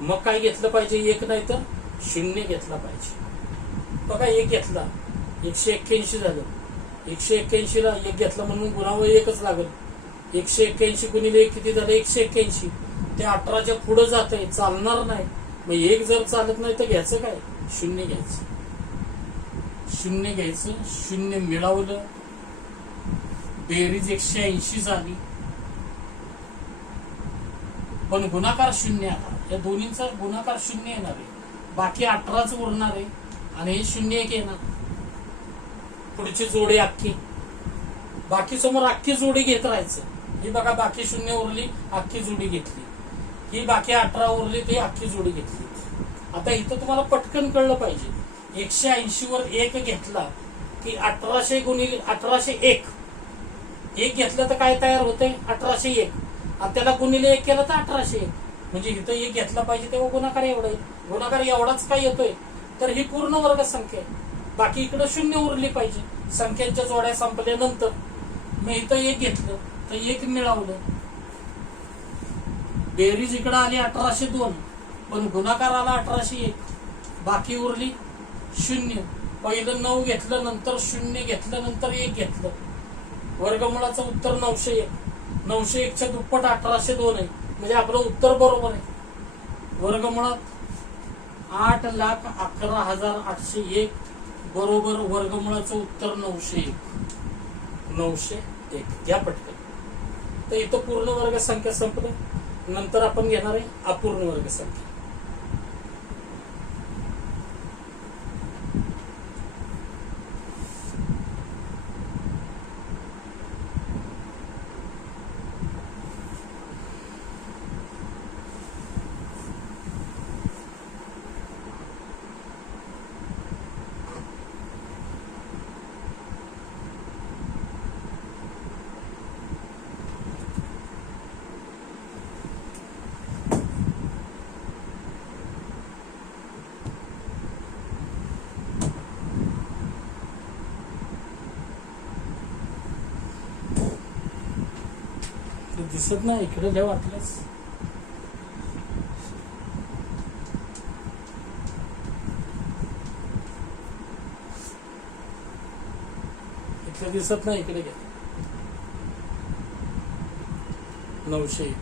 मग काय घेतलं पाहिजे? 1 नाही तर 0 घेतला पाहिजे. बघा 1 घेतला, 181 झालं. 181 ला 1 घेतला म्हणून गुणावं 1च लागेल. 181 गुणिले 1 किती झालं? 181. ते 18च्या पुढे जात आहे, चालणार नाही. मग 1 जर चालत नाही तर घ्यायचं काय? 0 घ्यायचं. 0 घ्यायचं. 0 मिळवलं. बेरीज 180 झाली, पण गुणाकार 0 आला. या दोन्हीचा गुणाकार 0 येणार आहे. बाकी 18च उरणार आहे आणि हे 0 1 येणार. पुढची जोडी अख्खी बाकी समोर अख्खी जोडी घेत राहायचं. ही बघा बाकी 0 उरली, अख्खी जोडी घेतली. ही बाकी 18 उरली, ती अख्खी जोडी घेतली. आता इथं तुम्हाला पटकन कळलं पाहिजे. 180 वर 1 घेतला की 1800 गुणिले 1801 एक घेतलं तर काय तयार होते? 1801. आणि त्याला गुणिले 1 केलं तर 1801. म्हणजे इथं 1 घेतला पाहिजे तेव्हा गुणाकार एवढा आहे. गुणाकार एवढाच काय येतोय? तर ही पूर्ण वर्ग संख्या आहे. बाकी इकडे 0 उरली पाहिजे संख्यांच्या जोड्या संपल्यानंतर. मी इथं 1 घेतलं तर 1 मिळवलं. बेरीज इकडे आली 1802, पण गुणाकार आला 1801. बाकी उरली 0. पहिलं 9 घेतलं, नंतर 0 घेतलं, नंतर 1 घेतलं. वर्गमुळाचं उत्तर 901. 901च्या दुप्पट 1802 आहे. म्हणजे आपलं उत्तर बरोबर आहे. वर्गमुळात 8,11,801 बरोबर वर्गमुळाचं उत्तर 901. 901 घ्या पटकन. तर इथं पूर्ण वर्ग संख्या संपलं. नंतर आपण घेणार आहे अपूर्ण वर्ग संख्या. दिसत नाही इकडे घ्या वाटल्यास. इकडे दिसत नाही, इकडे घ्या. 901